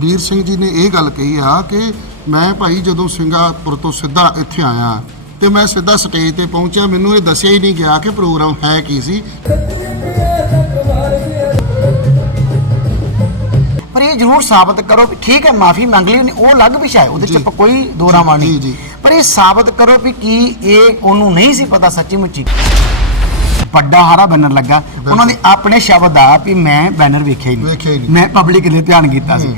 ਵੀਰ ਸਿੰਘ ਜੀ ਨੇ ਇਹ ਗੱਲ ਕਹੀ ਆ ਕਿ ਮੈਂ ਭਾਈ ਜਦੋਂ ਸਿੰਗਾਪੁਰ ਤੋਂ ਸਿੱਧਾ ਇੱਥੇ ਆਇਆ ਤੇ ਮੈਂ ਸਿੱਧਾ ਸਟੇਜ ਤੇ ਪਹੁੰਚਿਆ ਮੈਨੂੰ ਇਹ ਦੱਸਿਆ ਹੀ ਨਹੀਂ ਗਿਆ ਕਿ ਪ੍ਰੋਗਰਾਮ ਹੈ ਕੀ ਸੀ ਪਰ ਇਹ ਜ਼ਰੂਰ ਸਾਬਤ ਕਰੋ ਵੀ ਠੀਕ ਹੈ ਮਾਫੀ ਮੰਗ ਲਈ ਉਹਨੇ, ਉਹ ਅਲੱਗ ਵਿਸ਼ਾ ਹੈ ਉਹਦੇ ਚ। ਆਪਾਂ ਕੋਈ ਦੋਰਾਮਾ ਜੀ, ਨਹੀਂ ਜੀ। ਪਰ ਇਹ ਸਾਬਤ ਕਰੋ ਵੀ ਕੀ ਇਹ ਉਹਨੂੰ ਨਹੀਂ ਸੀ ਪਤਾ ਸੱਚੀ ਮੁੱਚੀ ਵੱਡਾ ਹਾਰਾ ਬੈਨਰ ਲੱਗਾ ਉਹਨਾਂ ਦੇ ਆਪਣੇ ਸ਼ਬਦ ਆ ਵੀ ਮੈਂ ਬੈਨਰ ਵੇਖਿਆ ਹੀ ਨਹੀਂ। ਮੈਂ ਪਬਲਿਕ ਦੇ ਧਿਆਨ ਕੀਤਾ ਸੀ।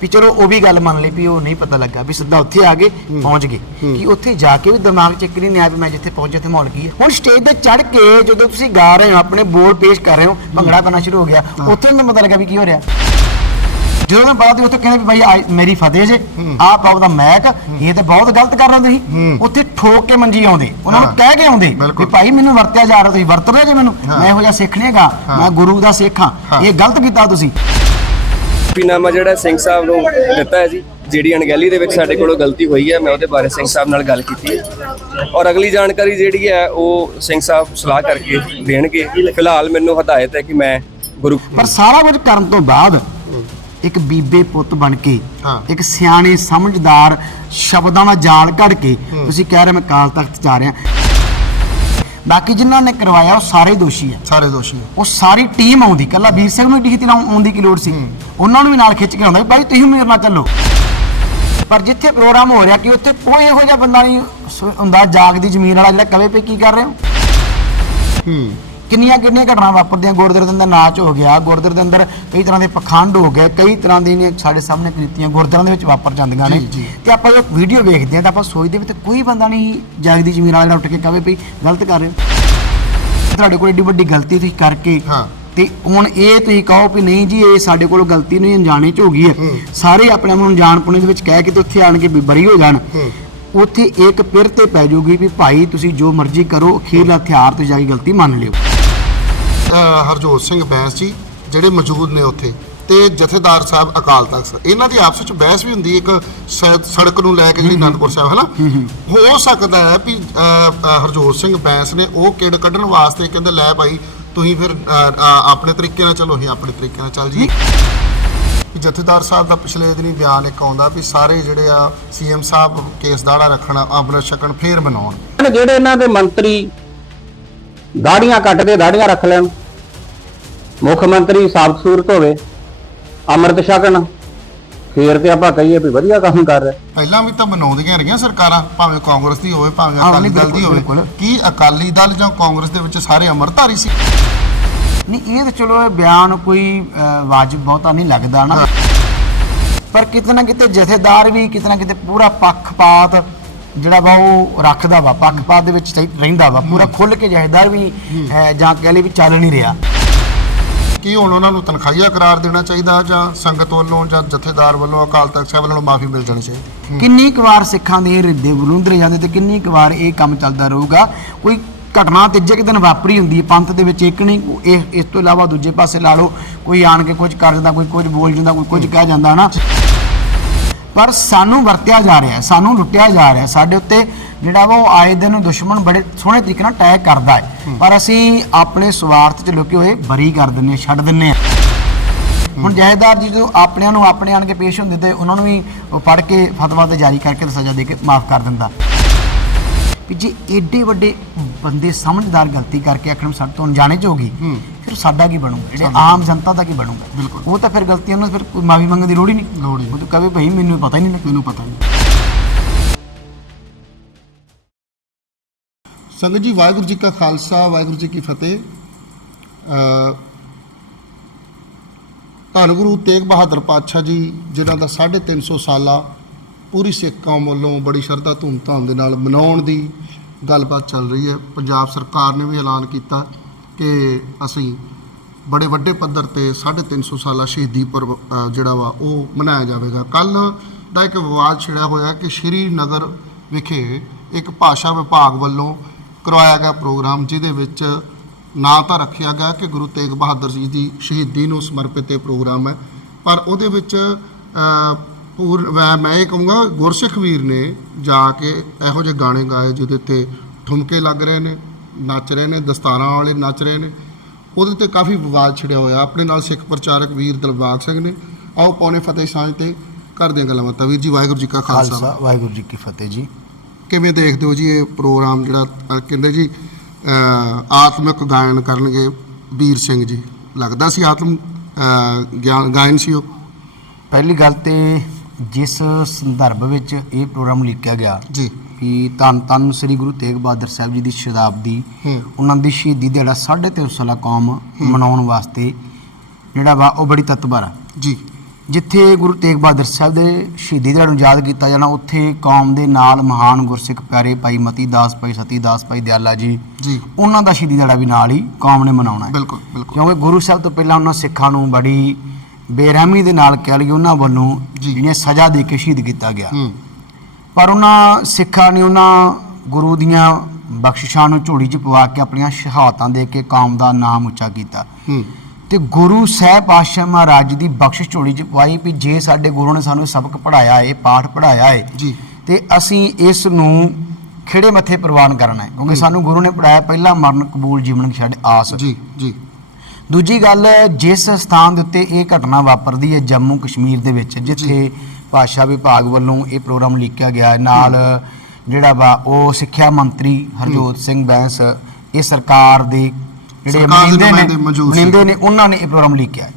ਵੀ ਚਲੋ ਉਹ ਵੀ ਗੱਲ ਮੰਨ ਲਈ ਵੀ ਉਹ ਨਹੀਂ ਪਤਾ ਲੱਗਾ ਵੀ ਸਿੱਧਾ ਉੱਥੇ ਆ ਗਏ ਪਹੁੰਚ ਗਏ। ਕਿ ਉੱਥੇ ਜਾ ਕੇ ਵੀ ਦਿਮਾਗ ਚ ਇੱਕ ਨਹੀਂ ਆਇਆ ਵੀ ਮੈਂ ਜਿੱਥੇ ਪਹੁੰਚੇ ਤੇ ਮਾਹੌਲ ਕੀ ਹੈ। ਹੁਣ ਸਟੇਜ ਤੇ ਚੜ ਕੇ ਜਦੋਂ ਤੁਸੀਂ ਗਾ ਰਹੇ ਹੋ ਆਪਣੇ ਬੋਲ ਪੇਸ਼ ਕਰ ਰਹੇ ਹੋ ਭੰਗੜਾ ਪੈਣਾ ਸ਼ੁਰੂ ਹੋ ਗਿਆ ਉੱਥੇ ਮੈਨੂੰ ਪਤਾ ਲੱਗਾ ਵੀ ਕੀ ਹੋ ਰਿਹਾ। ਜਦੋਂ ਮੈਂ ਪਤਾ ਤੇ ਉੱਥੇ ਕਹਿੰਦੇ ਵੀ ਭਾਈ ਮੇਰੀ ਫਤਿਹ ਜੇ ਆਹ ਪਾਉ ਦਾ ਮੈਕ ਇਹ ਤੇ ਬਹੁਤ ਗਲਤ ਕਰ ਰਹੇ ਤੁਸੀਂ। ਉੱਥੇ ਠੋਕ ਕੇ ਮੰਜੀ ਆਉਂਦੇ ਉਹਨਾਂ ਨੂੰ। ਕਹਿ ਕੇ ਆਉਂਦੇ ਵੀ। ਭਾਈ ਮੈਨੂੰ ਵਰਤਿਆ ਜਾ ਰਿਹਾ ਤੁਸੀਂ ਵਰਤ ਰਹੇ ਜੇ ਮੈਨੂੰ। ਮੈਂ ਇਹੋ ਜਿਹਾ ਸਿੱਖ ਨਹੀਂ ਹੈਗਾ ਮੈਂ ਗੁਰੂ ਦਾ ਸਿੱਖ ਹਾਂ। ਇਹ ਗਲਤ ਕੀਤਾ ਤੁਸੀਂ। ਮਾਫੀਨਾਮਾ ਜਿਹੜਾ ਸਿੰਘ ਸਾਹਿਬ ਨੂੰ ਦਿੱਤਾ ਹੈ ਜੀ ਜਿਹੜੀ ਅਣਗਹਿਲੀ ਦੇ ਵਿੱਚ ਸਾਡੇ ਕੋਲੋਂ ਗਲਤੀ ਹੋਈ ਹੈ ਮੈਂ ਉਹਦੇ ਬਾਰੇ ਸਿੰਘ ਸਾਹਿਬ ਨਾਲ ਗੱਲ ਕੀਤੀ ਹੈ। ਔਰ ਅਗਲੀ ਜਾਣਕਾਰੀ ਜਿਹੜੀ ਹੈ ਉਹ ਸਿੰਘ ਸਾਹਿਬ ਸਲਾਹ ਕਰਕੇ ਦੇਣਗੇ। ਫਿਲਹਾਲ ਮੈਨੂੰ ਹਦਾਇਤ ਹੈ ਕਿ ਮੈਂ ਗੁਰੂ ਪਰ ਸਾਰਾ ਕੁਝ ਕਰਨ ਤੋਂ ਬਾਅਦ ਇੱਕ ਬੀਬੇ ਪੁੱਤ ਬਣ ਕੇ। ਇੱਕ ਸਿਆਣੇ ਸਮਝਦਾਰ ਸ਼ਬਦਾਂ ਦਾ ਜਾਲ ਘੜ ਕੇ ਤੁਸੀਂ ਕਹਿ ਰਹੇ ਮੈਂ ਕਾਲ ਤਖਤ ਜਾ ਰਿਹਾ। ਬਾਕੀ ਜਿਨ੍ਹਾਂ ਨੇ ਕਰਵਾਇਆ ਉਹ ਸਾਰੇ ਦੋਸ਼ੀ ਆ। ਸਾਰੇ ਦੋਸ਼ੀ ਉਹ ਸਾਰੀ ਟੀਮ ਆਉਂਦੀ। ਕੱਲਾ ਵੀਰ ਸਿੰਘ ਨੂੰ ਡੀਹਤੀ ਨਾਲ ਆਉਣ ਦੀ ਕੀ ਲੋੜ ਸੀ? ਉਹਨਾਂ ਨੂੰ ਵੀ ਨਾਲ ਖਿੱਚ ਕੇ ਆਉਂਦਾ ਵੀ ਭਾਈ ਤੁਸੀਂ ਮੇਰੇ ਨਾਲ ਚੱਲੋ। ਪਰ ਜਿੱਥੇ ਪ੍ਰੋਗਰਾਮ ਹੋ ਰਿਹਾ ਕਿ ਉੱਥੇ ਕੋਈ ਇਹੋ ਜਿਹਾ ਬੰਦਾ ਨਹੀਂ ਸ- ਹੁੰਦਾ ਜਾਗਦੀ ਜ਼ਮੀਨ ਵਾਲਾ ਜਿਹੜਾ ਕਵੇ ਪਈ ਕੀ ਕਰ ਰਹੇ। ਹੋ ਹੂੰ। ਕਿੰਨੀਆਂ ਕਿੰਨੀਆਂ ਘਟਨਾ ਵਾਪਰਦੀਆਂ? ਗੁਰਦੁਆਰੇ ਦੇ ਅੰਦਰ ਨਾਚ ਹੋ ਗਿਆ ਗੁਰਦੁਆਰੇ ਦੇ ਅੰਦਰ ਕਈ ਤਰ੍ਹਾਂ ਦੇ ਪਖੰਡ ਹੋ ਗਏ ਕਈ ਤਰ੍ਹਾਂ ਦੀਆਂ ਸਾਡੇ ਸਾਹਮਣੇ ਕ੍ਰਿਤੀਆਂ ਗੁਰਦੁਆਰਿਆਂ ਦੇ ਵਿੱਚ ਵਾਪਰ ਜਾਂਦੀਆਂ ਨੇ। ਤੇ ਆਪਾਂ ਜੋ ਵੀਡੀਓ ਵੇਖਦੇ ਆ ਤਾਂ ਆਪਾਂ ਸੋਚਦੇ ਵੀ ਤੇ ਕੋਈ ਬੰਦਾ ਨਹੀਂ ਜਾਗਦੀ ਜ਼ਮੀਨ ਵਾਲਾ ਜਿਹੜਾ ਉੱਠ ਕੇ ਕਵੇ ਵੀ ਗਲਤ ਕਰ ਰਹੇ। ਹੋ ਤੁਹਾਡੇ ਕੋਲ ਏਡੀ ਵੱਡੀ ਗਲਤੀ ਤੁਸੀਂ ਕਰਕੇ ਹਾਂ। ਤੇ ਹੁਣ ਇਹ ਤੁਸੀਂ ਕਹੋ ਵੀ ਨਹੀਂ ਜੀ ਇਹ ਸਾਡੇ ਕੋਲੋਂ ਗਲਤੀ ਨਹੀਂ ਅਣਜਾਣੇ ਚ ਹੋ ਗਈ ਹੈ। ਸਾਰੇ ਆਪਣੇ ਆਪ ਨੂੰ ਅਣਜਾਣ ਪੁਣੇ ਦੇ ਵਿੱਚ ਕਹਿ ਕੇ ਤੇ ਉੱਥੇ ਆਣ ਕੇ ਬਰੀ ਹੋ ਜਾਣ। ਉੱਥੇ ਇੱਕ ਪਿਰ ਤੇ ਪੈ ਜਾਊਗੀ ਵੀ ਭਾਈ ਤੁਸੀਂ ਜੋ ਮਰਜ਼ੀ ਕਰੋ ਅਖੀਰਲਾ ਹਥਿਆਰ ਤੇ ਜਾ ਕੇ ਗਲਤੀ ਮੰਨ ਲਿਓ। ਹਰਜੋਤ ਸਿੰਘ ਬੈਂਸ ਜੀ ਜਿਹੜੇ ਮੌਜੂਦ ਨੇ ਉੱਥੇ ਤੇ ਜਥੇਦਾਰ ਸਾਹਿਬ ਅਕਾਲ ਤਖਤ ਸਾਹਿਬ। ਇਹਨਾਂ ਦੀ ਆਪਸ ਵਿੱਚ ਬਹਿਸ ਵੀ ਹੁੰਦੀ ਇੱਕ ਸੜਕ ਨੂੰ ਲੈ ਕੇ ਜਿਹੜੀ ਅਨੰਦਪੁਰ ਸਾਹਿਬ ਹੈ ਨਾ ਹੋ ਸਕਦਾ ਹੈ ਵੀ ਹਰਜੋਤ ਸਿੰਘ ਬੈਂਸ ਨੇ ਉਹ ਕਿੜ ਕੱਢਣ ਵਾਸਤੇ ਕਹਿੰਦੇ ਲੈ ਭਾਈ ਤੁਸੀਂ ਫਿਰ ਆਪਣੇ ਤਰੀਕੇ ਨਾਲ ਚਲੋ ਅਸੀਂ ਆਪਣੇ ਤਰੀਕੇ ਨਾਲ ਚੱਲ ਜੀ ਜਥੇਦਾਰ ਸਾਹਿਬ ਦਾ ਪਿਛਲੇ ਦਿਨੀ ਬਿਆਨ ਇੱਕ ਆਉਂਦਾ ਵੀ ਸਾਰੇ ਜਿਹੜੇ ਆ ਸੀਐਮ ਸਾਹਿਬ ਕੇਸ ਦਾੜਾ ਰੱਖਣਾ ਅੰਮ੍ਰਿਤ ਛਕਣ ਫੇਰ ਬਣਾਉਣ। ਹਨ ਜਿਹੜੇ ਇਹਨਾਂ ਦੇ ਮੰਤਰੀ ਦਾੜੀਆਂ ਕੱਟ ਕੇ ਦਾੜੀਆਂ ਰੱਖ ਲੈਣ। ਮੁੱਖ ਮੰਤਰੀ ਸਾਬਤ ਸੂਰਤ ਹੋਵੇ ਅੰਮ੍ਰਿਤ ਛਕਣ। ਫੇਰ ਤੇ ਆਪਾਂ ਕਹੀਏ ਵੀ ਵਧੀਆ ਕੰਮ ਕਰ ਰਿਹਾ। ਪਹਿਲਾਂ ਵੀ ਤਾਂ ਮਨਾਉਂਦੀਆਂ ਰਹੀਆਂ ਸਰਕਾਰਾਂ ਭਾਵੇਂ ਕਾਂਗਰਸ ਦੀ ਹੋਵੇ ਭਾਵੇਂ ਅਕਾਲੀ ਦਲ ਦੀ ਹੋਵੇ। ਕੀ ਅਕਾਲੀ ਦਲ ਜਾਂ ਕਾਂਗਰਸ ਦੇ ਵਿੱਚ ਸਾਰੇ ਅਮਰਧਾਰੀ ਸੀ? ਨਹੀਂ ਇਹ ਤਾਂ ਚਲੋ ਇਹ ਬਿਆਨ ਕੋਈ ਵਾਜਿਬ ਬਹੁਤਾ ਨਹੀਂ ਲੱਗਦਾ ਨਾ। ਪਰ ਕਿਤੇ ਨਾ ਕਿਤੇ ਜਥੇਦਾਰ ਵੀ ਕਿਤੇ ਨਾ ਕਿਤੇ ਪੂਰਾ ਪੱਖਪਾਤ ਜਿਹੜਾ ਵਾ ਉਹ ਰੱਖਦਾ ਵਾ ਪੱਖਪਾਤ ਦੇ ਵਿੱਚ ਸਹੀ ਰਹਿੰਦਾ ਵਾ ਪੂਰਾ ਖੁੱਲ ਕੇ ਜਥੇਦਾਰ ਵੀ ਅਹ, ਜਾਂ ਕਹਿ ਲਈ ਵੀ ਚੱਲ ਨਹੀਂ ਰਿਹਾ। ਕੀ ਹੁਣ ਉਹਨਾਂ ਨੂੰ ਤਨਖਾਹੀਆ ਕਰਾਰ ਦੇਣਾ ਚਾਹੀਦਾ ਜਾਂ ਸੰਗਤ ਵੱਲੋਂ ਜਾਂ ਜਥੇਦਾਰ ਵੱਲੋਂ ਅਕਾਲ ਤਖਤ ਸਾਹਿਬ ਵੱਲੋਂ ਮਾਫੀ ਮਿਲ ਜਾਣੀ ਚਾਹੀਦੀ? ਕਿੰਨੀ ਕੁ ਵਾਰ ਸਿੱਖਾਂ ਦੇ ਹਿਰਦੇ ਬਲੁੰਦਰੇ ਜਾਂਦੇ ਤੇ ਕਿੰਨੀ ਕੁ ਵਾਰ ਇਹ ਕੰਮ ਚੱਲਦਾ ਰਹੂਗਾ? ਕੋਈ ਘਟਨਾ ਤੀਜੇ ਕੁ ਦਿਨ ਵਾਪਰੀ ਹੁੰਦੀ ਹੈ ਪੰਥ ਦੇ ਵਿੱਚ ਇੱਕ ਨਹੀਂ ਇਹ ਇਸ ਤੋਂ ਇਲਾਵਾ ਦੂਜੇ ਪਾਸੇ ਲਾ ਲਓ ਕੋਈ ਆਣ ਕੇ ਕੁਝ ਕਰ ਜਾਂਦਾ ਕੋਈ ਕੁਝ ਬੋਲ ਜਾਂਦਾ ਕੋਈ ਕੁਝ ਕਹਿ ਜਾਂਦਾ ਨਾ ਪਰ ਸਾਨੂੰ ਵਰਤਿਆ ਜਾ ਰਿਹਾ ਸਾਨੂੰ ਲੁੱਟਿਆ ਜਾ ਰਿਹਾ। ਸਾਡੇ ਉੱਤੇ ਜਿਹੜਾ ਵਾ ਉਹ ਆਏ ਦਿਨ ਦੁਸ਼ਮਣ ਬੜੇ ਸੋਹਣੇ ਤਰੀਕੇ ਨਾਲ ਅਟੈਕ ਕਰਦਾ ਹੈ। ਪਰ ਅਸੀਂ ਆਪਣੇ ਸਵਾਰਥ 'ਚ ਲੁਕੇ ਹੋਏ ਬਰੀ ਕਰ ਦਿੰਨੇ ਹਾਂ, ਛੱਡ ਦਿੰਨੇ ਆ ਹੁਣ ਜਹੇਦਾਰ ਜੀ ਜਦੋਂ ਆਪਣਿਆਂ ਨੂੰ ਆਪਣੇ ਆਣ ਕੇ ਪੇਸ਼ ਹੁੰਦੇ ਤੇ ਉਹਨਾਂ ਨੂੰ ਵੀ ਪੜ ਕੇ ਫਤਵਾ ਤੇ ਜਾਰੀ ਕਰਕੇ ਸਜ਼ਾ ਦੇ ਕੇ ਮਾਫ ਕਰ ਦਿੰਦਾ। ਵੀ ਜੇ ਏਡੇ ਵੱਡੇ ਬੰਦੇ ਸਮਝਦਾਰ ਗਲਤੀ ਕਰਕੇ ਆਖਣ ਸਾਡੇ ਤੋਂ ਅਣਜਾਣੇ ਚ ਹੋ ਗਈ ਫਿਰ ਸਾਡਾ ਕੀ ਬਣੂਗਾ? ਜਿਹੜੇ ਆਮ ਜਨਤਾ ਦਾ ਕੀ ਬਣੂਗਾ? ਬਿਲਕੁਲ। ਉਹ ਤਾਂ ਫਿਰ ਗਲਤੀਆਂ ਨੂੰ ਫਿਰ ਕੋਈ ਮਾਫੀ ਮੰਗਣ ਦੀ ਲੋੜ ਹੀ ਨਹੀਂ। ਲੋੜ ਹੀ ਨਹੀਂ। ਉਹ ਤਾਂ ਕਹੇ ਭਾਈ ਮੈਨੂੰ ਪਤਾ ਹੀ ਨਹੀਂ ਮੈਨੂੰ ਪਤਾ ਨਹੀਂ। ਸੰਗਤ ਜੀ ਵਾਹਿਗੁਰੂ ਜੀ ਕਾ ਖਾਲਸਾ ਵਾਹਿਗੁਰੂ ਜੀ ਕੀ ਫਤਿਹ। ਅ ਧੰਨ ਗੁਰੂ ਤੇਗ ਬਹਾਦਰ ਪਾਤਸ਼ਾਹ ਜੀ ਜਿਨ੍ਹਾਂ ਦਾ 350 ਸਾਲਾ ਪੂਰੀ ਸਿੱਖ ਕੌਮ ਵੱਲੋਂ ਬੜੀ ਸ਼ਰਧਾ, ਧੂਮਧਾਮ ਦੇ ਨਾਲ ਮਨਾਉਣ ਦੀ ਗੱਲਬਾਤ ਚੱਲ ਰਹੀ ਹੈ। ਪੰਜਾਬ ਸਰਕਾਰ ਨੇ ਵੀ ਐਲਾਨ ਕੀਤਾ ਕਿ ਅਸੀਂ ਬੜੇ ਵੱਡੇ ਪੱਧਰ ਤੇ 350 ਸਾਲਾ ਸ਼ਹੀਦੀ ਪੁਰਬ ਜਿਹੜਾ ਵਾ, ਉਹ ਮਨਾਇਆ ਜਾਵੇਗਾ। ਕੱਲ ਦਾ ਇੱਕ ਵਿਵਾਦ ਛਿੜਿਆ ਹੋਇਆ ਕਿ ਸ਼੍ਰੀਨਗਰ ਵਿਖੇ ਇੱਕ ਭਾਸ਼ਾ ਵਿਭਾਗ ਵੱਲੋਂ ਕਰਵਾਇਆ ਗਿਆ ਪ੍ਰੋਗਰਾਮ, ਜਿਹਦੇ ਵਿੱਚ ਨਾਂ ਤਾਂ ਰੱਖਿਆ ਗਿਆ ਕਿ ਗੁਰੂ ਤੇਗ ਬਹਾਦਰ ਜੀ ਦੀ ਸ਼ਹੀਦੀ ਨੂੰ ਸਮਰਪਿਤ ਇਹ ਪ੍ਰੋਗਰਾਮ ਹੈ। ਪਰ ਉਹਦੇ ਵਿੱਚ ਪੂਰ ਮੈਂ ਮੈਂ ਇਹ ਕਹੂੰਗਾ ਗੁਰਸਿੱਖ ਵੀਰ ਨੇ ਜਾ ਕੇ ਇਹੋ ਜਿਹੇ ਗਾਣੇ ਗਾਏ ਜਿਹਦੇ ਤੇ ਠੁਮਕੇ ਲੱਗ ਰਹੇ ਨੇ ਨੱਚ ਰਹੇ ਨੇ ਦਸਤਾਰਾਂ ਵਾਲੇ ਨੱਚ ਰਹੇ ਨੇ। ਉਹਦੇ ਤੇ ਕਾਫੀ ਵਿਵਾਦ ਛਿੜਿਆ ਹੋਇਆ। ਆਪਣੇ ਨਾਲ ਸਿੱਖ ਪ੍ਰਚਾਰਕ ਵੀਰ ਦਿਲਬਾਗ ਸਿੰਘ ਨੇ। ਆਓ ਪੌਣੇ ਫਤਿਹ ਸਾਂਝ ਤੇ ਕਰਦੇ ਗੱਲਾਂ ਤਵੀਰ ਜੀ ਵਾਹਿਗੁਰੂ ਜੀ ਕਾ ਖਾਲਸਾ। ਵਾਹਿਗੁਰੂ ਜੀ ਕੀ ਫਤਿਹ ਜੀ। ਕਿਵੇਂ ਦੇਖਦੇ ਹੋ ਜੀ ਇਹ ਪ੍ਰੋਗਰਾਮ ਜਿਹੜਾ ਕਹਿੰਦੇ ਜੀ ਆਤਮਿਕ ਗਾਇਨ ਕਰਨਗੇ ਵੀਰ ਸਿੰਘ ਜੀ? ਲੱਗਦਾ ਸੀ ਆਤਮ ਗਾਇਨ ਸੀ ਉਹ? ਪਹਿਲੀ ਗੱਲ ਤੇ ਜਿਸ ਸੰਦਰਭ ਵਿੱਚ ਇਹ ਪ੍ਰੋਗਰਾਮ ਲਿਖਿਆ ਗਿਆ ਜੀ। ਕਿ ਧੰਨ ਧੰਨ ਸ੍ਰੀ ਗੁਰੂ ਤੇਗ ਬਹਾਦਰ ਸਾਹਿਬ ਜੀ ਦੀ ਸ਼ਤਾਬਦੀ ਉਹਨਾਂ ਦੀ ਸ਼ਹੀਦੀ ਦਿਹਾੜਾ 350 ਸਾਲਾ ਕੌਮ ਮਨਾਉਣ ਵਾਸਤੇ ਜਿਹੜਾ ਵਾ ਉਹ ਬੜੀ ਤਤਪਰ ਆ। ਜੀ। ਜਿੱਥੇ ਗੁਰੂ ਤੇਗ ਬਹਾਦਰ ਸਾਹਿਬ ਦੇ ਸ਼ਹੀਦੀ ਦਿਹਾੜੇ ਨੂੰ ਯਾਦ ਕੀਤਾ ਜਾਣਾ ਉੱਥੇ ਕੌਮ ਦੇ ਨਾਲ ਮਹਾਨ ਗੁਰਸਿੱਖ ਪਿਆਰੇ ਭਾਈ ਮਤੀ ਦਾਸ ਭਾਈ ਸਤੀ ਦਾਸ ਭਾਈ ਦਿਆਲਾ ਜੀ ਜੀ। ਉਹਨਾਂ ਦਾ ਸ਼ਹੀਦੀ ਦਿਹਾੜਾ ਵੀ ਨਾਲ ਹੀ ਕੌਮ ਨੇ ਮਨਾਉਣਾ ਹੈ। ਬਿਲਕੁਲ ਬਿਲਕੁਲ। ਕਿਉਂਕਿ ਗੁਰੂ ਸਾਹਿਬ ਤੋਂ ਪਹਿਲਾਂ ਉਹਨਾਂ ਸਿੱਖਾਂ ਨੂੰ ਬੜੀ ਬੇਰਹਿਮੀ ਦੇ ਨਾਲ ਕਹਿ ਲਈ ਉਹਨਾਂ ਵੱਲੋਂ। ਜਿਹੜੀਆਂ ਸਜ਼ਾ ਦੇ ਕੇ ਸ਼ਹੀਦ ਕੀਤਾ ਗਿਆ। ਪਰ ਉਹਨਾਂ ਸਿੱਖਾਂ ਨੇ ਉਹਨਾਂ ਗੁਰੂ ਦੀਆਂ ਬਖਸ਼ਿਸ਼ਾਂ ਨੂੰ ਝੋਲੀ 'ਚ ਪਵਾ ਕੇ ਆਪਣੀਆਂ ਸ਼ਹਾਦਤਾਂ ਦੇ ਕੇ ਕੌਮ ਦਾ ਨਾਮ ਉੱਚਾ ਕੀਤਾ। ਤੇ ਗੁਰੂ ਸਾਹਿਬ ਪਾਤਸ਼ਾਹ ਮਹਾਰਾਜ ਦੀ ਬਖਸ਼ਿਸ਼ ਝੋਲੀ 'ਚ ਪਵਾਈ ਵੀ ਜੇ ਸਾਡੇ ਗੁਰੂ ਨੇ ਸਾਨੂੰ ਸਬਕ ਪੜਾਇਆ ਏ ਪਾਠ ਪੜਾਇਆ ਏ ਜੀ। ਤੇ ਅਸੀਂ ਇਸ ਨੂੰ ਖਿਹੜੇ ਮੱਥੇ ਪ੍ਰਵਾਨ ਕਰਨਾ ਹੈ। ਕਿਉਂਕਿ ਸਾਨੂੰ ਗੁਰੂ ਨੇ ਪੜਾਇਆ ਪਹਿਲਾ ਮਰਨ ਕਬੂਲ ਜੀਵਨ ਛੱਡ ਆਸ। ਜੀ ਜੀ। ਦੂਜੀ ਗੱਲ ਜਿਸ ਸਥਾਨ ਦੇ ਉੱਤੇ ਇਹ ਘਟਨਾ ਵਾਪਰਦੀ ਹੈ ਜੰਮੂ ਕਸ਼ਮੀਰ ਦੇ ਵਿੱਚ ਜਿੱਥੇ ਭਾਸ਼ਾ ਵਿਭਾਗ ਵੱਲੋਂ ਇਹ ਪ੍ਰੋਗਰਾਮ ਲਿਖਿਆ ਗਿਆ ਹੈ। ਨਾਲ ਜਿਹੜਾ ਵਾ ਉਹ ਸਿੱਖਿਆ ਮੰਤਰੀ ਹਰਜੋਤ ਸਿੰਘ ਬੈਂਸ ਇਹ ਸਰਕਾਰ ਦੇ ਜਿਹੜੇ ਮਨਿੰਦੇ ਨੇ। ਮਨਿੰਦੇ ਨੇ ਉਹਨਾਂ ਨੇ ਇਹ ਪ੍ਰੋਗਰਾਮ ਲਿਖਿਆ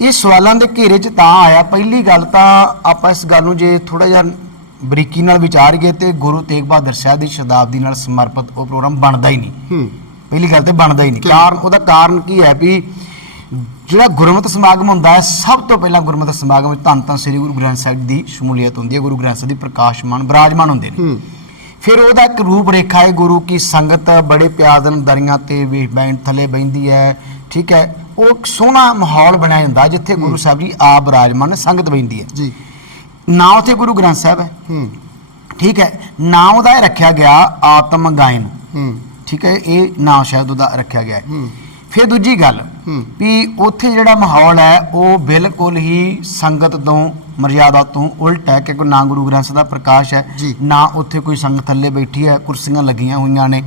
ਇਹ ਸਵਾਲਾਂ ਦੇ ਘੇਰੇ 'ਚ ਤਾਂ ਆਇਆ ਪਹਿਲੀ ਗੱਲ ਤਾਂ ਆਪਾਂ ਇਸ ਗੱਲ ਨੂੰ ਜੇ ਥੋੜਾ ਜਿਹਾ ਬਰੀਕੀ ਨਾਲ ਵਿਚਾਰੀਏ ਤੇ ਗੁਰੂ ਤੇਗ ਬਹਾਦਰ ਸਾਹਿਬ ਦੀ ਸ਼ਤਾਬਦੀ ਨਾਲ ਸਮਰਪਿਤ ਉਹ ਪ੍ਰੋਗਰਾਮ ਬਣਦਾ ਹੀ ਨਹੀਂ। ਪਹਿਲੀ ਗੱਲ ਤੇ ਬਣਦਾ ਹੀ ਨਹੀਂ? ਕਾਰਨ ਉਹਦਾ ਕਾਰਨ ਕੀ ਹੈ ਵੀ ਜਿਹੜਾ ਗੁਰਮਤਿ ਸਮਾਗਮ ਹੁੰਦਾ ਹੈ ਸਭ ਤੋਂ ਪਹਿਲਾਂ ਗੁਰਮਤਿ ਸਮਾਗਮ ਵਿੱਚ ਧੰਨ ਧੰਨ ਸ੍ਰੀ ਗੁਰੂ ਗ੍ਰੰਥ ਸਾਹਿਬ ਦੀ ਸ਼ਮੂਲੀਅਤ ਹੁੰਦੀ ਹੈ। ਗੁਰੂ ਗ੍ਰੰਥ ਸਾਹਿਬ ਦੀ ਪ੍ਰਕਾਸ਼ਮਾਨ ਬਿਰਾਜਮਾਨ ਹੁੰਦੇ ਨੇ। ਫਿਰ ਉਹਦਾ ਇੱਕ ਰੂਪ ਰੇਖਾ ਹੈ ਗੁਰੂ ਕੀ ਸੰਗਤ ਬੜੇ ਪਿਆਰ ਨਾਲ ਦਰੀਆਂ ਤੇ ਵੀ ਬੈਂਡ ਥੱਲੇ ਬੈਂਦੀ ਹੈ ਠੀਕ ਹੈ। ਉਹ ਇੱਕ ਸੋਹਣਾ ਮਾਹੌਲ ਬਣਿਆ ਹੁੰਦਾ ਜਿੱਥੇ ਗੁਰੂ ਸਾਹਿਬ ਜੀ ਆਪ ਬਿਰਾਜਮਾਨ ਸੰਗਤ ਬੈਂਦੀ ਹੈ। ਜੀ। ਨਾ ਉੱਥੇ ਗੁਰੂ ਗ੍ਰੰਥ ਸਾਹਿਬ ਹੈ। ਹੂੰ। ਠੀਕ ਹੈ। ਨਾ ਉਹਦਾ ਰੱਖਿਆ ਗਿਆ ਆਤਮ ਗਾਇਨ। ਹੂੰ। ਠੀਕ ਹੈ ਇਹ ਨਾਂ ਸ਼ਾਇਦ ਉਹਦਾ ਰੱਖਿਆ ਗਿਆ ਹੈ ਫਿਰ ਦੂਜੀ ਗੱਲ। ਵੀ ਉੱਥੇ ਜਿਹੜਾ ਮਾਹੌਲ ਹੈ ਉਹ ਬਿਲਕੁਲ ਹੀ ਸੰਗਤ ਤੋਂ ਮਰਜ਼ਾਦਾ ਤੋਂ ਉਲਟ ਹੈ ਕਿਉਂਕਿ ਨਾ ਗੁਰੂ ਗ੍ਰੰਥ ਸਾਹਿਬ ਦਾ ਪ੍ਰਕਾਸ਼ ਹੈ। ਨਾ ਉੱਥੇ ਕੋਈ ਸੰਗਤ ਥੱਲੇ ਬੈਠੀ ਹੈ ਕੁਰਸੀਆਂ ਲੱਗੀਆਂ ਹੋਈਆਂ ਨੇ।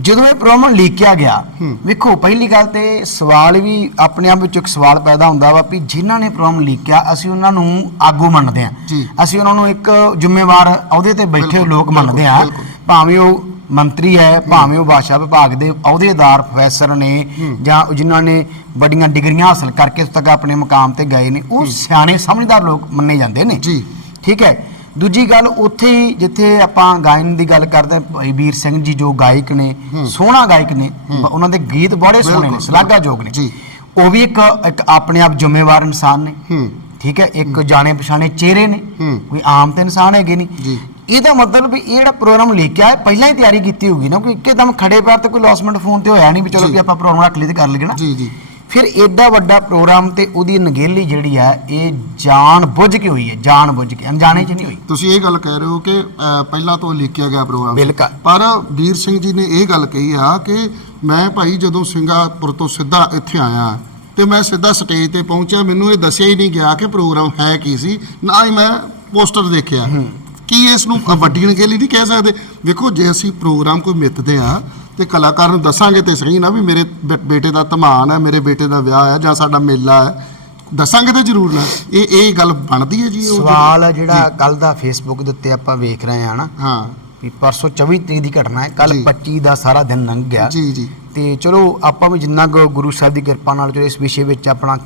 ਜਦੋਂ ਇਹ ਪ੍ਰੋਗਰਾਮ ਲੀਕਿਆ ਗਿਆ। ਵੇਖੋ ਪਹਿਲੀ ਗੱਲ ਤੇ ਸਵਾਲ ਵੀ ਆਪਣੇ ਆਪ ਵਿੱਚ ਇੱਕ ਸਵਾਲ ਪੈਦਾ ਹੁੰਦਾ ਵਾ ਵੀ ਜਿਨ੍ਹਾਂ ਨੇ ਪ੍ਰੋਗਰਾਮ ਲੀਕਿਆ ਅਸੀਂ ਉਹਨਾਂ ਨੂੰ ਆਗੂ ਮੰਨਦੇ ਹਾਂ ਜੀ। ਅਸੀਂ ਉਹਨਾਂ ਨੂੰ ਇੱਕ ਜ਼ਿੰਮੇਵਾਰ ਅਹੁਦੇ ਤੇ ਬੈਠੇ ਲੋਕ ਮੰਨਦੇ ਬਿਲਕੁਲ। ਭਾਵੇਂ ਉਹ ਮੰਤਰੀ ਹੈ ਭਾਵੇਂ ਉਹ ਭਾਸ਼ਾ ਵਿਭਾਗ ਦੇ ਅਹੁਦੇਦਾਰ ਪ੍ਰੋਫੈਸਰ ਨੇ। ਜਾਂ ਜਿਨ੍ਹਾਂ ਨੇ ਵੱਡੀਆਂ ਡਿਗਰੀਆਂ ਹਾਸਲ ਕਰਕੇ ਉਸ ਤੱਕ ਆਪਣੇ ਮੁਕਾਮ ਤੇ ਗਏ ਨੇ ਉਹ ਸਿਆਣੇ ਸਮਝਦਾਰ ਲੋਕ ਮੰਨੇ ਜਾਂਦੇ ਨੇ। ਜੀ। ਠੀਕ ਹੈ। ਦੂਜੀ ਗੱਲ ਉੱਥੇ ਹੀ ਜਿੱਥੇ ਆਪਾਂ ਗਾਇਨ ਦੀ ਗੱਲ ਕਰਦੇ ਭਾਈ ਵੀਰ ਸਿੰਘ ਜੀ ਜੋ ਗਾਇਕ ਨੇ। ਸੋਹਣਾ ਗਾਇਕ ਨੇ ਉਹਨਾਂ ਦੇ ਗੀਤ ਬੜੇ ਸੋਹਣੇ ਨੇ ਸ਼ਲਾਘਾਯੋਗ ਨੇ। ਜੀ। ਉਹ ਵੀ ਇੱਕ ਇੱਕ ਆਪਣੇ ਆਪ ਜ਼ਿੰਮੇਵਾਰ ਇਨਸਾਨ ਨੇ। ਠੀਕ ਹੈ। ਇੱਕ ਜਾਣੇ ਪਛਾਣੇ ਚਿਹਰੇ ਨੇ। ਕੋਈ ਆਮ ਤੇ ਇਨਸਾਨ ਹੈਗੇ ਨਹੀਂ ਜੀ। ਇਹਦਾ ਮਤਲਬ ਵੀ ਇਹ ਜਿਹੜਾ ਪ੍ਰੋਗਰਾਮ ਲਿਖਿਆ ਹੈ ਪਹਿਲਾਂ ਹੀ ਤਿਆਰੀ ਕੀਤੀ ਹੋਊਗੀ ਨਾ ਕੋਈ ਇੱਕਦਮ ਖੜੇ ਪੈਰ ਤੇ ਕੋਈ ਲੌਸਮੈਂਟ ਫੋਨ ਤੇ ਹੋਇਆ ਨਹੀਂ ਵੀ ਚਲੋ। ਵੀ ਆਪਾਂ ਪ੍ਰੋਗਰਾਮ ਰੱਖ ਲਈ ਤੇ ਕਰ ਲਈਏ ਨਾ ਜੀ ਜੀ ਫਿਰ ਐਡਾ ਵੱਡਾ ਪ੍ਰੋਗਰਾਮ ਤੇ ਉਹਦੀ ਨਗੇਲੀ ਜਿਹੜੀ ਹੈ ਇਹ ਜਾਣ ਬੁੱਝ ਕੇ ਹੋਈ ਹੈ ਜਾਣ ਬੁੱਝ ਕੇ ਅਣਜਾਣੇ ਚ ਨਹੀਂ ਹੋਈ ਤੁਸੀਂ ਇਹ ਗੱਲ ਕਹਿ ਰਹੇ ਹੋ ਕਿ ਪਹਿਲਾਂ ਤੋਂ ਲਿਖਿਆ ਗਿਆ ਪ੍ਰੋਗਰਾਮ। ਬਿਲਕੁਲ। ਪਰ ਵੀਰ ਸਿੰਘ ਜੀ ਨੇ ਇਹ ਗੱਲ ਕਹੀ ਆ ਕਿ ਮੈਂ ਭਾਈ ਜਦੋਂ ਸਿੰਗਾਪੁਰ ਤੋਂ ਸਿੱਧਾ ਇੱਥੇ ਆਇਆ ਤੇ ਮੈਂ ਸਿੱਧਾ ਸਟੇਜ ਤੇ ਪਹੁੰਚਿਆ ਮੈਨੂੰ ਇਹ ਦੱਸਿਆ ਹੀ ਨਹੀਂ ਗਿਆ ਕਿ ਪ੍ਰੋਗਰਾਮ ਹੈ ਕੀ ਸੀ ਨਾ ਹੀ ਮੈਂ ਪੋਸਟਰ ਦੇਖਿਆ ਕੀ ਇਸ ਨੂੰ ਅ, ਵੱਡੀ ਨਗੇਲੀ ਨਹੀਂ ਕਹਿ ਸਕਦੇ? ਵੇਖੋ ਜੇ ਅਸੀਂ ਪ੍ਰੋਗਰਾਮ ਕੋਈ ਮਿੱਤਦੇ ਆ ਤੇ ਕਲਾਕਾਰ ਨੂੰ ਦੱਸਾਂਗੇ ਤੇ ਸਹੀ ਨਾ ਵੀ ਮੇਰੇ ਬੇਟੇ ਦਾ ਧਮਾਨ ਹੈ ਮੇਰੇ ਬੇਟੇ ਦਾ ਵਿਆਹ ਹੈ ਜਾਂ ਸਾਡਾ ਮੇਲਾ ਹੈ ਦੱਸਾਂਗੇ ਤਾਂ ਜ਼ਰੂਰ ਨਾ। ਇਹ ਇਹ ਗੱਲ ਬਣਦੀ ਹੈ ਜੀ ਸਵਾਲ ਜਿਹੜਾ ਕੱਲ ਦਾ ਫੇਸਬੁੱਕ ਦੇ ਉੱਤੇ ਆਪਾਂ ਵੇਖ ਰਹੇ ਹਾਂ ਨਾ। ਹਾਂ। ਵੀ ਪਰਸੋਂ 24 ਤਰੀਕ ਦੀ ਘਟਨਾ ਹੈ ਕੱਲ ਜੀ। 25 ਦਾ ਸਾਰਾ ਦਿਨ ਲੰਘ ਗਿਆ। ਜੀ ਜੀ। ਤੇ ਚਲੋ ਆਪਾਂ ਵੀ ਜਿੰਨਾ ਕੁ ਗੁਰੂ ਸਾਹਿਬ ਦੀ ਕਿਰਪਾ ਨਾਲ ਚਲੋ ਇਸ ਵਿਸ਼ੇ ਵਿੱਚ ਆਪਣਾ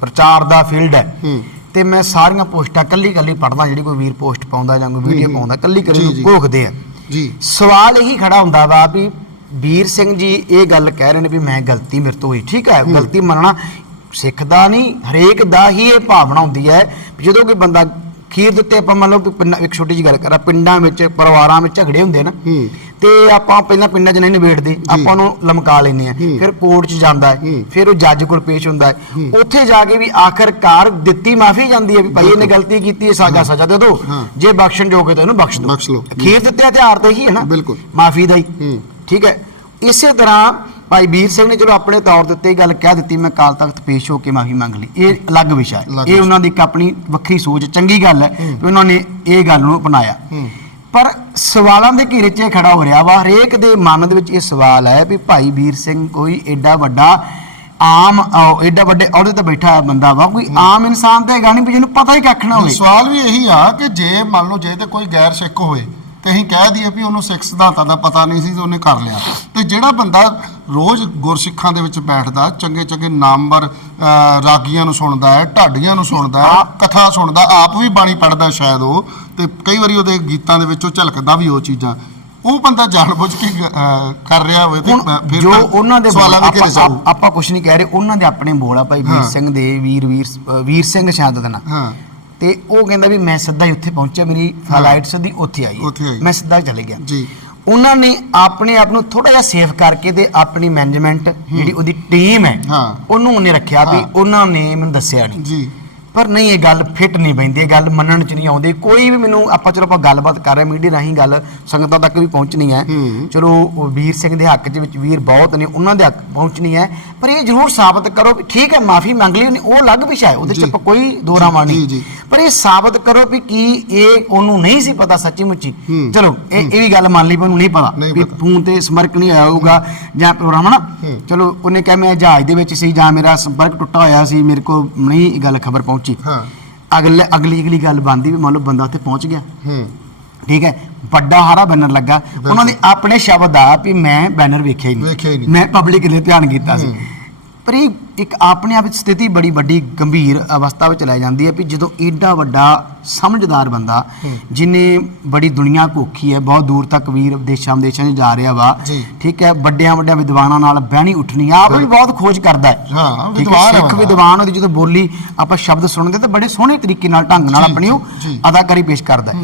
ਪ੍ਰਚਾਰ ਦਾ ਫੀਲਡ ਹੈ। ਹੂੰ। ਤੇ ਮੈਂ ਸਾਰੀਆਂ ਪੋਸਟਾਂ ਕੱਲੀ ਕੱਲੀ ਪੜਦਾ ਜਿਹੜੀ ਕੋਈ ਵੀਰ ਪੋਸਟ ਪਾਉਂਦਾ ਜਾਂ ਕੋਈ ਵੀਡੀਓ। ਪਾਉਂਦਾ ਕੱਲੀ ਕੱਲੀ ਜੀ। ਭੋਗਦੇ ਆ ਜੀ ਸਵਾਲ ਇਹੀ ਖੜਾ ਹੁੰਦਾ ਵਾ ਵੀ ਵੀਰ ਸਿੰਘ ਜੀ ਇਹ ਗੱਲ ਕਹਿ ਰਹੇ ਨੇ ਵੀ ਮੈਂ ਗਲਤੀ ਮੇਰੇ ਤੋਂ ਹੋਈ ਠੀਕ ਹੈ। ਗਲਤੀ ਮੰਨਣਾ ਸਿੱਖ ਦਾ ਨਹੀਂ ਹਰੇਕ ਦਾ ਹੀ ਇਹ ਭਾਵਨਾ ਹੁੰਦੀ ਹੈ ਜਦੋਂ ਕੋਈ ਬੰਦਾ ਖੀਰ ਦੇ ਉੱਤੇ ਆਪਾਂ ਮੰਨ ਲਓ ਵੀ ਪਿੰਡਾਂ ਇੱਕ ਛੋਟੀ ਜਿਹੀ ਗੱਲ ਕਰਾਂ ਪਿੰਡਾਂ ਵਿੱਚ ਪਰਿਵਾਰਾਂ ਵਿੱਚ ਝਗੜੇ ਹੁੰਦੇ ਨਾ ਹੂੰ ਤੇ ਆਪਾਂ ਪਹਿਲਾਂ ਪਿੰਡਾਂ 'ਚ ਨਹੀਂ ਨਿਬੇੜਦੇ ਆਪਾਂ ਨੂੰ ਲਮਕਾ ਲੈਂਦੇ ਆ ਹੂੰ। ਫਿਰ ਕੋਰਟ 'ਚ ਜਾਂਦਾ ਹੈ ਹੂੰ। ਫਿਰ ਉਹ ਜੱਜ ਕੋਲ ਪੇਸ਼ ਹੁੰਦਾ ਹੈ ਹੂੰ। ਉੱਥੇ ਜਾ ਕੇ ਵੀ ਆਖਰਕਾਰ ਦਿੱਤੀ ਮਾਫੀ ਜਾਂਦੀ ਹੈ ਵੀ ਭਾਈ ਇਹਨੇ ਗਲਤੀ ਕੀਤੀ ਹੈ ਸਜ਼ਾ ਸਜ਼ਾ ਦੇ ਦਿਓ ਹਾਂ। ਜੇ ਬਖਸ਼ਣ ਜੋਗੇ ਤਾਂ ਇਹਨੂੰ ਬਖਸ਼ ਦਿਓ ਬਖਸ਼ ਲਓ। ਖੀਰ ਦਿੱਤੇ ਹਥਿਆਰ ਤੇ ਹੀ ਹੈ ਨਾ ਬਿਲਕੁਲ। ਮਾਫੀ ਦਾ ਹੀ ਹੂੰ। ਠੀਕ ਹੈ ਇਸੇ ਤਰ੍ਹਾਂ ਭਾਈ ਵੀਰ ਸਿੰਘ ਨੇ ਚਲੋ ਆਪਣੇ ਤੌਰ ਦੇ ਉੱਤੇ ਇਹ ਗੱਲ ਕਹਿ ਦਿੱਤੀ ਮੈਂ ਕਾਲ ਤਖਤ ਪੇਸ਼ ਹੋ ਕੇ ਮਾਫੀ ਮੰਗ ਲਈ। ਇਹ ਅਲੱਗ ਵਿਸ਼ਾ ਹੈ। ਇਹ। ਉਹਨਾਂ ਦੀ ਇੱਕ ਆਪਣੀ ਵੱਖਰੀ ਸੋਚ ਚੰਗੀ ਗੱਲ ਹੈ। ਕਿ ਉਹਨਾਂ ਨੇ ਇਹ ਗੱਲ ਨੂੰ ਅਪਣਾਇਆ। ਪਰ ਸਵਾਲਾਂ ਦੇ ਘੇਰੇ 'ਚ ਇਹ ਖੜਾ ਹੋ ਰਿਹਾ ਵਾ ਹਰੇਕ ਦੇ ਮਨ ਦੇ ਵਿੱਚ ਇਹ ਸਵਾਲ ਹੈ ਵੀ ਭਾਈ ਵੀਰ ਸਿੰਘ ਕੋਈ ਐਡਾ ਵੱਡਾ ਆਮ ਅਹ, ਐਡਾ ਵੱਡੇ ਅਹੁਦੇ ਤੇ ਬੈਠਾ ਬੰਦਾ ਵਾ ਕੋਈ ਆਮ ਇਨਸਾਨ ਤੇ ਹੈਗਾ ਨਹੀਂ ਵੀ ਜਿਹਨੂੰ ਪਤਾ ਹੀ ਕੱਖ ਨਾ ਹੋਵੇ। ਸਵਾਲ ਵੀ ਇਹੀ ਆ ਕਿ ਜੇ ਮੰਨ ਲਓ ਜੇ ਤੇ ਕੋਈ ਗੈਰ ਸਿੱਖ ਹੋਏ ਤੇ ਅਸੀਂ ਕਹਿ ਦਈਏ ਵੀ ਉਹਨੂੰ ਸਿੱਖ ਸਿਧਾਂਤਾਂ ਦਾ ਪਤਾ ਨਹੀਂ ਸੀ ਤੇ ਉਹਨੇ ਕਰ ਲਿਆ। ਤੇ ਜਿਹੜਾ ਬੰਦਾ ਰੋਜ਼ ਗੁਰਸਿੱਖਾਂ ਦੇ ਵਿੱਚ ਬੈਠਦਾ ਚੰਗੇ ਚੰਗੇ ਨਾਮਵਰ ਰਾਗੀਆਂ ਨੂੰ ਸੁਣਦਾ ਹੈ ਢਾਡੀਆਂ ਨੂੰ ਸੁਣਦਾ ਹੈ ਕਥਾ ਸੁਣਦਾ ਆਪ ਵੀ ਬਾਣੀ ਪੜਦਾ ਸ਼ਾਇਦ ਉਹ ਤੇ ਕਈ ਵਾਰੀ ਉਹਦੇ ਗੀਤਾਂ ਦੇ ਵਿੱਚੋਂ ਝਲਕਦਾ ਵੀ ਉਹ ਚੀਜ਼ਾਂ। ਉਹ ਬੰਦਾ ਜਾਣਬੁੱਝ ਕੇ ਕਰ ਰਿਹਾ ਹੋਵੇ ਤੇ ਫਿਰ ਜੋ ਉਹਨਾਂ ਦੇ ਸਵਾਲਾਂ ਦੇ ਘੇਰੇ ਆਪਾਂ ਕੁਝ ਨਹੀਂ ਕਹਿ ਰਹੇ ਉਹਨਾਂ ਦੇ ਆਪਣੇ ਬੋਲ ਆ ਭਾਈ ਵੀਰ। ਸਿੰਘ ਦੇ ਵੀਰ ਵੀਰ ਵੀਰ ਸਿੰਘ ਨਾਂ ਹਾਂ। ਤੇ ਉਹ ਕਹਿੰਦਾ ਵੀ ਮੈਂ ਸਿੱਧਾ ਹੀ ਉੱਥੇ ਪਹੁੰਚਿਆ ਮੇਰੀ ਫਲਾਈਟ ਸਿੱਧੀ ਉੱਥੇ ਆਈ ਹੈ। ਉੱਥੇ ਆਈ। ਮੈਂ ਸਿੱਧਾ ਚਲੇ ਗਿਆ ਜੀ ਉਹਨਾਂ ਨੇ ਆਪਣੇ ਆਪ ਨੂੰ ਥੋੜਾ ਜਿਹਾ ਸੇਫ ਕਰਕੇ ਤੇ ਆਪਣੀ ਮੈਨੇਜਮੈਂਟ ਜਿਹੜੀ ਉਹਦੀ ਟੀਮ ਹੈ ਹਾਂ। ਉਹਨੂੰ ਉਹਨੇ ਰੱਖਿਆ ਵੀ। ਉਹਨਾਂ ਨੇ ਮੈਨੂੰ ਦੱਸਿਆ ਨਹੀਂ ਜੀ ਪਰ ਨਹੀਂ ਇਹ ਗੱਲ ਫਿੱਟ ਨਹੀਂ ਬੈਂਦੀ ਇਹ ਗੱਲ ਮੰਨਣ ਚ ਨਹੀਂ ਆਉਂਦੀ ਕੋਈ ਵੀ ਮੈਨੂੰ ਆਪਾਂ ਚਲੋ ਆਪਾਂ ਗੱਲਬਾਤ ਕਰ ਰਹੇ ਮੀਡੀਆ ਰਾਹੀਂ ਗੱਲ ਸੰਗਤਾਂ ਤੱਕ ਵੀ ਪਹੁੰਚਣੀ ਹੈ। ਚਲੋ ਉਹ ਵੀਰ ਸਿੰਘ ਦੇ ਹੱਕ ਦੇ ਵਿੱਚ ਵੀਰ ਬਹੁਤ ਨੇ ਉਹਨਾਂ ਦੇ ਹੱਕ ਪਹੁੰਚਣੀ ਹੈ ਪਰ ਇਹ ਜ਼ਰੂਰ ਸਾਬਤ ਕਰੋ ਵੀ ਠੀਕ ਹੈ ਮਾਫੀ ਮੰਗ ਲਈ ਉਹਨੇ, ਉਹ ਅਲੱਗ ਵਿਸ਼ਾ ਹੈ ਉਹਦੇ ਚ। ਆਪਾਂ ਕੋਈ ਨਹੀਂ ਜੀ। ਪਰ ਇਹ ਸਾਬਤ ਕਰੋ ਵੀ ਕੀ ਇਹ ਉਹਨੂੰ ਨਹੀਂ ਸੀ ਪਤਾ ਸੱਚੀ ਮੁੱਚੀ। ਚਲੋ ਇਹ ਇਹ ਵੀ ਗੱਲ ਮੰਨ ਲਈ ਵੀ ਉਹਨੂੰ ਨਹੀਂ ਪਤਾ ਵੀ। ਫੋਨ ਤੇ ਸੰਪਰਕ ਨਹੀਂ ਆਇਆ ਹੋਊਗਾ ਜਾਂ ਪ੍ਰੋਗਰਾਮ ਨਾ ਚਲੋ ਉਹਨੇ ਕਿਹਾ ਮੈਂ ਜਹਾਜ਼ ਦੇ ਵਿੱਚ ਸੀ ਜਾਂ ਮੇਰਾ ਸੰਪਰਕ ਟੁੱਟਾ ਹੋਇਆ ਸੀ ਮੇਰੇ ਕੋਲ ਨਹੀਂ ਇਹ ਗੱਲ ਖਬਰ ਪਹੁੰਚੀ ਹਾਂ। ਅਗਲੇ ਅਗਲੀ ਅਗਲੀ ਗੱਲ ਬਣਦੀ ਵੀ ਮੰਨ ਲਓ ਬੰਦਾ ਉੱਥੇ ਪਹੁੰਚ ਗਿਆ। ਹੂੰ। ਠੀਕ ਹੈ? ਵੱਡਾ ਹਾਰਾ ਬੈਨਰ ਲੱਗਾ। ਉਹਨਾਂ ਦੇ ਆਪਣੇ ਸ਼ਬਦ ਆ ਵੀ ਮੈਂ ਬੈਨਰ ਵੇਖਿਆ ਹੀ ਨਹੀਂ। ਵੇਖਿਆ ਹੀ ਨਹੀਂ। ਮੈਂ ਪਬਲਿਕ ਨੇ ਧਿਆਨ ਕੀਤਾ ਸੀ। ਪਰ ਇਹ ਇੱਕ ਆਪਣੇ ਆਪ ਵਿੱਚ ਸਥਿਤੀ ਬੜੀ ਵੱਡੀ ਗੰਭੀਰ ਅਵਸਥਾ ਵਿੱਚ ਲੈ ਜਾਂਦੀ ਹੈ ਵੀ ਜਦੋਂ ਏਡਾ ਵੱਡਾ ਸਮਝਦਾਰ ਬੰਦਾ ਜਿਨੇ ਬੜੀ ਦੁਨੀਆ ਭੁੱਖੀ ਹੈ ਬਹੁਤ ਦੂਰ ਤੱਕ ਵੀਰ ਦੇਸ਼ਾਂ ਵਿਦੇਸ਼ਾਂ 'ਚ ਜਾ ਰਿਹਾ ਵਾ। ਠੀਕ ਹੈ ਵੱਡਿਆਂ ਵੱਡਿਆਂ ਵਿਦਵਾਨਾਂ ਨਾਲ ਬਹਿਣੀ ਉੱਠਣੀ ਆਪ ਵੀ ਬਹੁਤ ਖੋਜ ਕਰਦਾ ਹੈ ਹਾਂ, ਵਿਦਵਾਨ ਹੈ ਸਿੱਖ ਬੰਦਾ। ਵਿਦਵਾਨ ਉਹਦੀ ਜਦੋਂ ਬੋਲੀ ਆਪਾਂ ਸ਼ਬਦ ਸੁਣਦੇ ਤਾਂ ਬੜੇ ਸੋਹਣੇ ਤਰੀਕੇ ਨਾਲ ਢੰਗ ਨਾਲ ਆਪਣੀ ਉਹ। ਅਦਾਕਾਰੀ ਪੇਸ਼ ਕਰਦਾ ਹੈ।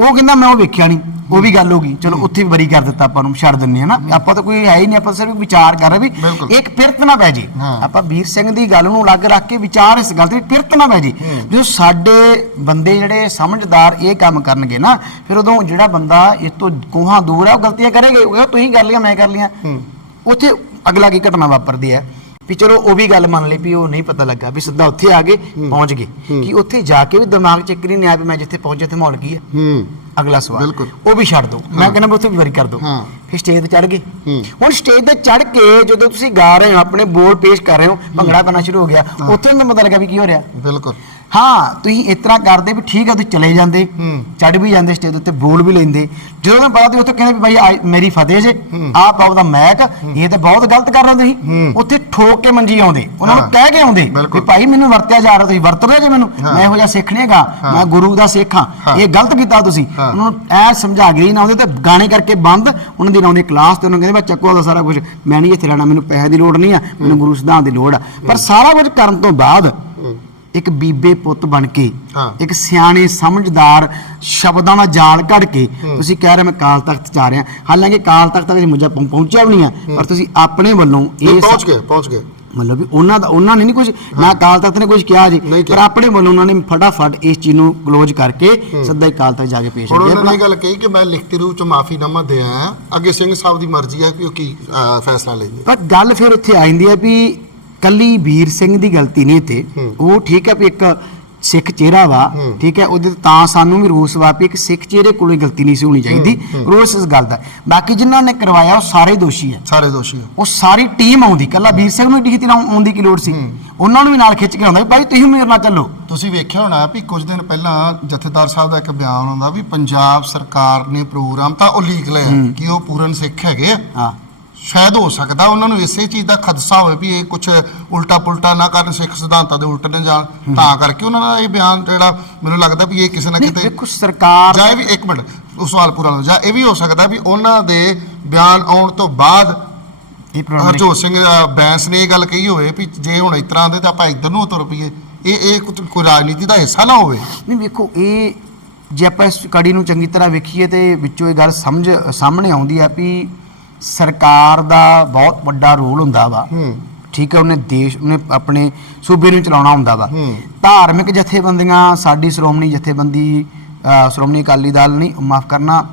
ਉਹ ਕਹਿੰਦਾ ਮੈਂ ਉਹ ਵੇਖਿਆ ਨਹੀਂ ਉਹ ਵੀ ਗੱਲ ਹੋ ਗਈ। ਚਲੋ ਉੱਥੇ ਵੀ ਬਰੀ ਕਰ ਦਿੱਤਾ ਆਪਾਂ ਨੂੰ ਛੱਡ ਦਿੰਨੇ ਆ ਨਾ। ਆਪਾਂ ਤਾਂ ਕੋਈ ਹੈ ਹੀ ਨਹੀਂ ਆਪਾਂ ਸਿਰਫ ਵਿਚਾਰ ਕਰ ਰਹੇ ਵੀ ਬਿਲਕੁਲ। ਇੱਕ ਫਿਰਤ ਨਾ ਪੈ ਜੇ। ਆਪਾਂ ਵੀਰ ਸਿੰਘ ਦੀ ਗੱਲ ਨੂੰ ਅਲੱਗ ਰੱਖ ਕੇ ਵਿਚਾਰ ਇਸ ਗੱਲ ਤੇ ਵੀ ਫਿਰਤ ਨਾ ਪੈ ਜੇ। ਜੋ ਸਾਡੇ ਬੰਦੇ ਜਿਹੜੇ ਸਮਝਦਾਰ ਇਹ ਕੰਮ ਕਰਨਗੇ ਨਾ ਫਿਰ ਉਦੋਂ ਜਿਹੜਾ ਬੰਦਾ ਇਸ ਤੋਂ ਕੋਹਾਂ ਦੂਰ ਹੈ ਉਹ ਗਲਤੀਆਂ ਕਰੇਗਾ ਉਹ ਕਹੇਗਾ ਤੁਸੀਂ ਕਰ ਲਿਆ ਮੈਂ ਕਰ ਲਿਆ ਉੱਥੇ ਅਗਲਾ ਕੀ ਘਟਨਾ ਵਾਪਰਦੀ ਹੈ? ਵੀ ਚਲੋ ਉਹ ਵੀ ਗੱਲ ਮੰਨ ਲਈ ਵੀ ਉਹ ਨਹੀਂ ਪਤਾ ਲੱਗਾ ਵੀ ਸਿੱਧਾ ਉੱਥੇ ਆ ਗਏ ਪਹੁੰਚ ਗਏ। ਕਿ ਉੱਥੇ ਜਾ ਕੇ ਵੀ ਦਿਮਾਗ ਚ ਇੱਕ ਨਹੀਂ ਆਇਆ ਵੀ ਮੈਂ ਜਿੱਥੇ ਪਹੁੰਚੇ ਤੇ ਮਾਹੌਲ ਕੀ ਹੈ? ਹੂੰ। ਅਗਲਾ ਸਵਾਲ। ਬਿਲਕੁਲ। ਉਹ ਵੀ ਛੱਡ ਦਿਓ ਮੈਂ ਕਹਿੰਦਾ ਉੱਥੇ ਵੀ ਵਾਰੀ ਕਰ ਹਾਂ। ਫਿਰ ਸਟੇਜ ਤੇ ਚੜ ਗਏ। ਹੁਣ ਸਟੇਜ ਤੇ ਚੜ ਕੇ ਜਦੋਂ ਤੁਸੀਂ ਗਾ ਰਹੇ ਹੋ ਆਪਣੇ ਬੋਲ ਪੇਸ਼ ਕਰ ਰਹੇ ਹੋ ਭੰਗੜਾ ਕਰਨਾ ਸ਼ੁਰੂ ਹੋ ਗਿਆ ਉੱਥੇ ਤੁਹਾਨੂੰ ਪਤਾ ਲੱਗਾ ਵੀ ਕੀ ਹੋ ਰਿਹਾ। ਬਿਲਕੁਲ। ਹਾਂ ਤੁਸੀਂ ਇਸ ਤਰ੍ਹਾਂ ਕਰਦੇ ਵੀ ਠੀਕ ਆ ਤੁਸੀਂ ਚਲੇ ਜਾਂਦੇ। ਚੜ ਵੀ ਜਾਂਦੇ ਸਟੇਜ ਉੱਤੇ ਬੋਲ ਵੀ ਲੈਂਦੇ। ਜਦੋਂ ਮੈਨੂੰ ਪਤਾ ਤੁਸੀਂ ਉੱਥੇ ਕਹਿੰਦੇ ਵੀ ਭਾਈ ਮੇਰੀ ਫਤਿਹ ਜੇ ਆਹ ਪਾਉ ਦਾ ਮੈਕ ਇਹ ਤਾਂ ਬਹੁਤ ਗਲਤ ਕਰ ਰਹੇ ਤੁਸੀਂ। ਉੱਥੇ ਠੋਕ ਕੇ ਮੰਜੀ ਆਉਂਦੇ। ਉਹਨਾਂ ਨੂੰ। ਕਹਿ ਕੇ ਆਉਂਦੇ ਵੀ। ਭਾਈ ਮੈਨੂੰ ਵਰਤਿਆ ਜਾ ਰਿਹਾ ਤੁਸੀਂ ਵਰਤ ਰਹੇ ਜੇ ਮੈਨੂੰ। ਮੈਂ ਇਹੋ ਜਿਹਾ ਸਿੱਖ ਹੈਗਾ। ਮੈਂ ਗੁਰੂ ਦਾ ਸਿੱਖ ਹਾਂ। ਹਾਂ। ਇਹ ਗਲਤ ਕੀਤਾ ਤੁਸੀਂ। ਉਹਨਾਂ ਨੂੰ ਐ ਸਮਝਾ ਗਈ ਨਾ ਉਹਦੇ ਤੇ ਗਾਣੇ ਕਰਕੇ ਬੰਦ। ਉਹਨਾਂ ਦੀ ਲਾਉਂਦੇ ਕਲਾਸ ਤੇ ਉਹਨਾਂ ਕਹਿੰਦੇ ਬਾ ਚੱਕੋ ਦਾ ਸਾਰਾ ਕੁਝ ਮੈਂ ਨਹੀਂ ਇੱਥੇ ਰਹਿਣਾ ਮੈਨੂੰ ਪੈਸੇ ਦੀ ਲੋੜ ਨਹੀਂ ਆ ਮੈਨੂੰ ਗੁਰੂ ਸਿਧਾਂਤ ਦੀ ਲੋੜ ਆ। ਪਰ ਸਾਰਾ ਕੁਝ ਕਰਨ ਤੋਂ ਬਾਅਦ ਇੱਕ ਬੀਬੇ ਪੁੱਤ ਬਣ ਕੇ ਹਾਂ। ਇੱਕ ਸਿਆਣੇ ਸਮਝਦਾਰ ਸ਼ਬਦਾਂ ਦਾ ਜਾਲ ਕੱਢ ਕੇ ਤੁਸੀਂ ਕਹਿ ਰਹੇ ਮੈਂ ਕਾਲ ਤਖਤ ਜਾ ਰਿਹਾ। ਹਾਲਾਂਕਿ ਕਾਲ ਤਖਤ ਤੱਕ ਮੁਝੇ ਪਹੁੰਚਿਆ ਵੀ ਨਹੀਂ ਆ ਪਰ ਤੁਸੀਂ ਆਪਣੇ ਵੱਲੋਂ ਇਹ ਪਹੁੰਚ ਗਏ ਪਹੁੰਚ ਗਏ। ਮਤਲਬ ਵੀ ਉਹਨਾਂ ਦਾ ਉਹਨਾਂ ਨੇ ਨਹੀਂ ਕੁਝ ਨਾ ਕਾਲ ਤਖਤ ਨੇ ਕੁਝ ਕਿਹਾ ਜੀ ਨਹੀਂ ਪਰ ਕਿਹਾ। ਆਪਣੇ ਵੱਲੋਂ ਉਹਨਾਂ ਨੇ ਫਟਾਫਟ ਇਸ ਚੀਜ਼ ਨੂੰ ਕਲੋਜ਼ ਕਰਕੇ ਸਿੱਧਾ ਹੀ ਕਾਲ ਤਖਤ ਜਾ ਕੇ ਪੇਸ਼ ਹੁਣ ਉਹਨਾਂ ਨੇ ਗੱਲ ਕਹੀ ਕਿ ਮੈਂ ਲਿਖਤੀ ਰੂਪ ਚ ਮਾਫੀਨਾਮਾ ਦੇ ਆਇਆ ਅੱਗੇ ਸਿੰਘ ਸਾਹਿਬ ਦੀ ਮਰਜ਼ੀ ਹੈ ਕਿ ਉਹ ਕੀ ਅਹ, ਫੈਸਲਾ ਲੈਂਦੇ। ਪਰ ਗੱਲ ਫਿਰ ਉੱਥੇ ਆ ਜਾਂਦੀ ਹੈ ਵੀ ਕੱਲੀ ਵੀਰ ਸਿੰਘ ਦੀ ਗਲਤੀ ਨਹੀਂ ਇੱਥੇ। ਉਹ ਠੀਕ ਹੈ ਵੀ ਇੱਕ ਸਿੱਖ ਚਿਹਰਾ ਵਾ। ਠੀਕ ਹੈ ਉਹਦੇ ਤੇ ਸਾਨੂੰ ਵੀ ਰੋਸ ਵਾ ਵੀ ਇੱਕ ਸਿੱਖ ਚਿਹਰੇ ਕੋਲੋਂ ਗਲਤੀ ਨਹੀਂ ਸੀ ਹੋਣੀ ਚਾਹੀਦੀ। ਰੋਸ ਇਸ ਗੱਲ ਦਾ। ਬਾਕੀ ਜਿਨ੍ਹਾਂ ਨੇ ਕਰਵਾਇਆ ਉਹ ਸਾਰੇ ਦੋਸ਼ੀ ਹੈ। ਸਾਰੇ ਦੋਸ਼ੀ ਆ। ਉਹ ਸਾਰੀ ਟੀਮ ਆਉਂਦੀ। ਕੱਲਾ ਵੀਰ ਸਿੰਘ ਨੂੰ ਏਡੀ ਛੇਤੀ ਨਾਲ ਆਉਣ ਦੀ ਕੀ ਲੋੜ ਸੀ? ਉਹਨਾਂ ਨੂੰ ਵੀ ਨਾਲ ਖਿੱਚ ਕੇ ਆਉਂਦਾ ਵੀ ਭਾਈ ਤੁਸੀਂ ਮੇਰੇ ਨਾਲ ਚੱਲੋ। ਤੁਸੀਂ ਵੇਖਿਆ ਹੋਣਾ ਵੀ ਕੁਝ ਦਿਨ ਪਹਿਲਾਂ ਜਥੇਦਾਰ ਸਾਹਿਬ ਦਾ ਇੱਕ ਬਿਆਨ ਆਉਂਦਾ ਵੀ ਪੰਜਾਬ ਸਰਕਾਰ ਨੇ ਪ੍ਰੋਗਰਾਮ ਤਾਂ ਉਹ ਲੀਕ ਲਿਆ ਕਿ ਉਹ ਪੂਰਨ ਸਿੱਖ ਹੈਗੇ ਆ। ਹਾਂ। ਸ਼ਾਇਦ ਹੋ ਸਕਦਾ ਉਹਨਾਂ ਨੂੰ ਇਸੇ ਚੀਜ਼ ਦਾ ਖਦਸ਼ਾ ਹੋਵੇ ਵੀ ਇਹ ਕੁਝ ਉਲਟਾ ਪੁਲਟਾ ਨਾ ਕਰਨ ਸਿੱਖ ਸਿਧਾਂਤਾਂ ਦੇ ਉਲਟ ਨਾ ਜਾਣ ਤਾਂ ਕਰਕੇ ਉਹਨਾਂ ਦਾ ਇਹ ਬਿਆਨ ਜਿਹੜਾ ਮੈਨੂੰ ਲੱਗਦਾ ਵੀ ਇਹ ਕਿਸੇ ਨਾ ਕਿਤੇ ਵੇਖੋ ਸਰਕਾਰ ਜਾਂ ਵੀ ਇੱਕ ਮਿੰਟ ਉਹ ਸਵਾਲ ਪੂਰਾ ਹੋ ਜਾ ਇਹ ਵੀ ਹੋ ਸਕਦਾ ਵੀ ਉਹਨਾਂ ਦੇ ਬਿਆਨ ਆਉਣ ਤੋਂ ਬਾਅਦ ਇਹ ਪ੍ਰੋਗਰਾਮ ਹਰਜੋਤ ਸਿੰਘ ਬੈਂਸ ਨੇ ਇਹ ਗੱਲ ਕਹੀ ਹੋਵੇ ਵੀ ਜੇ ਹੁਣ ਇਸ ਤਰ੍ਹਾਂ ਦੇ ਤਾਂ ਆਪਾਂ ਇੱਧਰ ਨੂੰ ਤੁਰ ਪਈਏ ਇਹ ਇਹ ਕੋਈ ਰਾਜਨੀਤੀ ਦਾ ਹਿੱਸਾ ਨਾ ਹੋਵੇ। ਨਹੀਂ ਵੇਖੋ ਇਹ ਜੇ ਆਪਾਂ ਇਸ ਕੜੀ ਨੂੰ ਚੰਗੀ ਤਰ੍ਹਾਂ ਵੇਖੀਏ ਤੇ ਵਿੱਚੋਂ ਇਹ ਗੱਲ ਸਮਝ ਸਾਹਮਣੇ ਆਉਂਦੀ ਆ ਵੀ ਸਰਕਾਰ ਦਾ ਬਹੁਤ ਵੱਡਾ ਰੋਲ ਹੁੰਦਾ ਵਾ। ਠੀਕ ਹੈ ਉਹਨੇ ਦੇਸ਼ ਉਹਨੇ ਆਪਣੇ ਸੂਬੇ ਨੂੰ ਚਲਾਉਣਾ ਹੁੰਦਾ ਵਾ। ਧਾਰਮਿਕ ਜਥੇਬੰਦੀਆਂ ਸਾਡੀ ਸ਼੍ਰੋਮਣੀ ਜਥੇਬੰਦੀ ਸ਼੍ਰੋਮਣੀ ਅਕਾਲੀ ਦਲ ਨਹੀਂ ਮਾਫ ਕਰਨਾ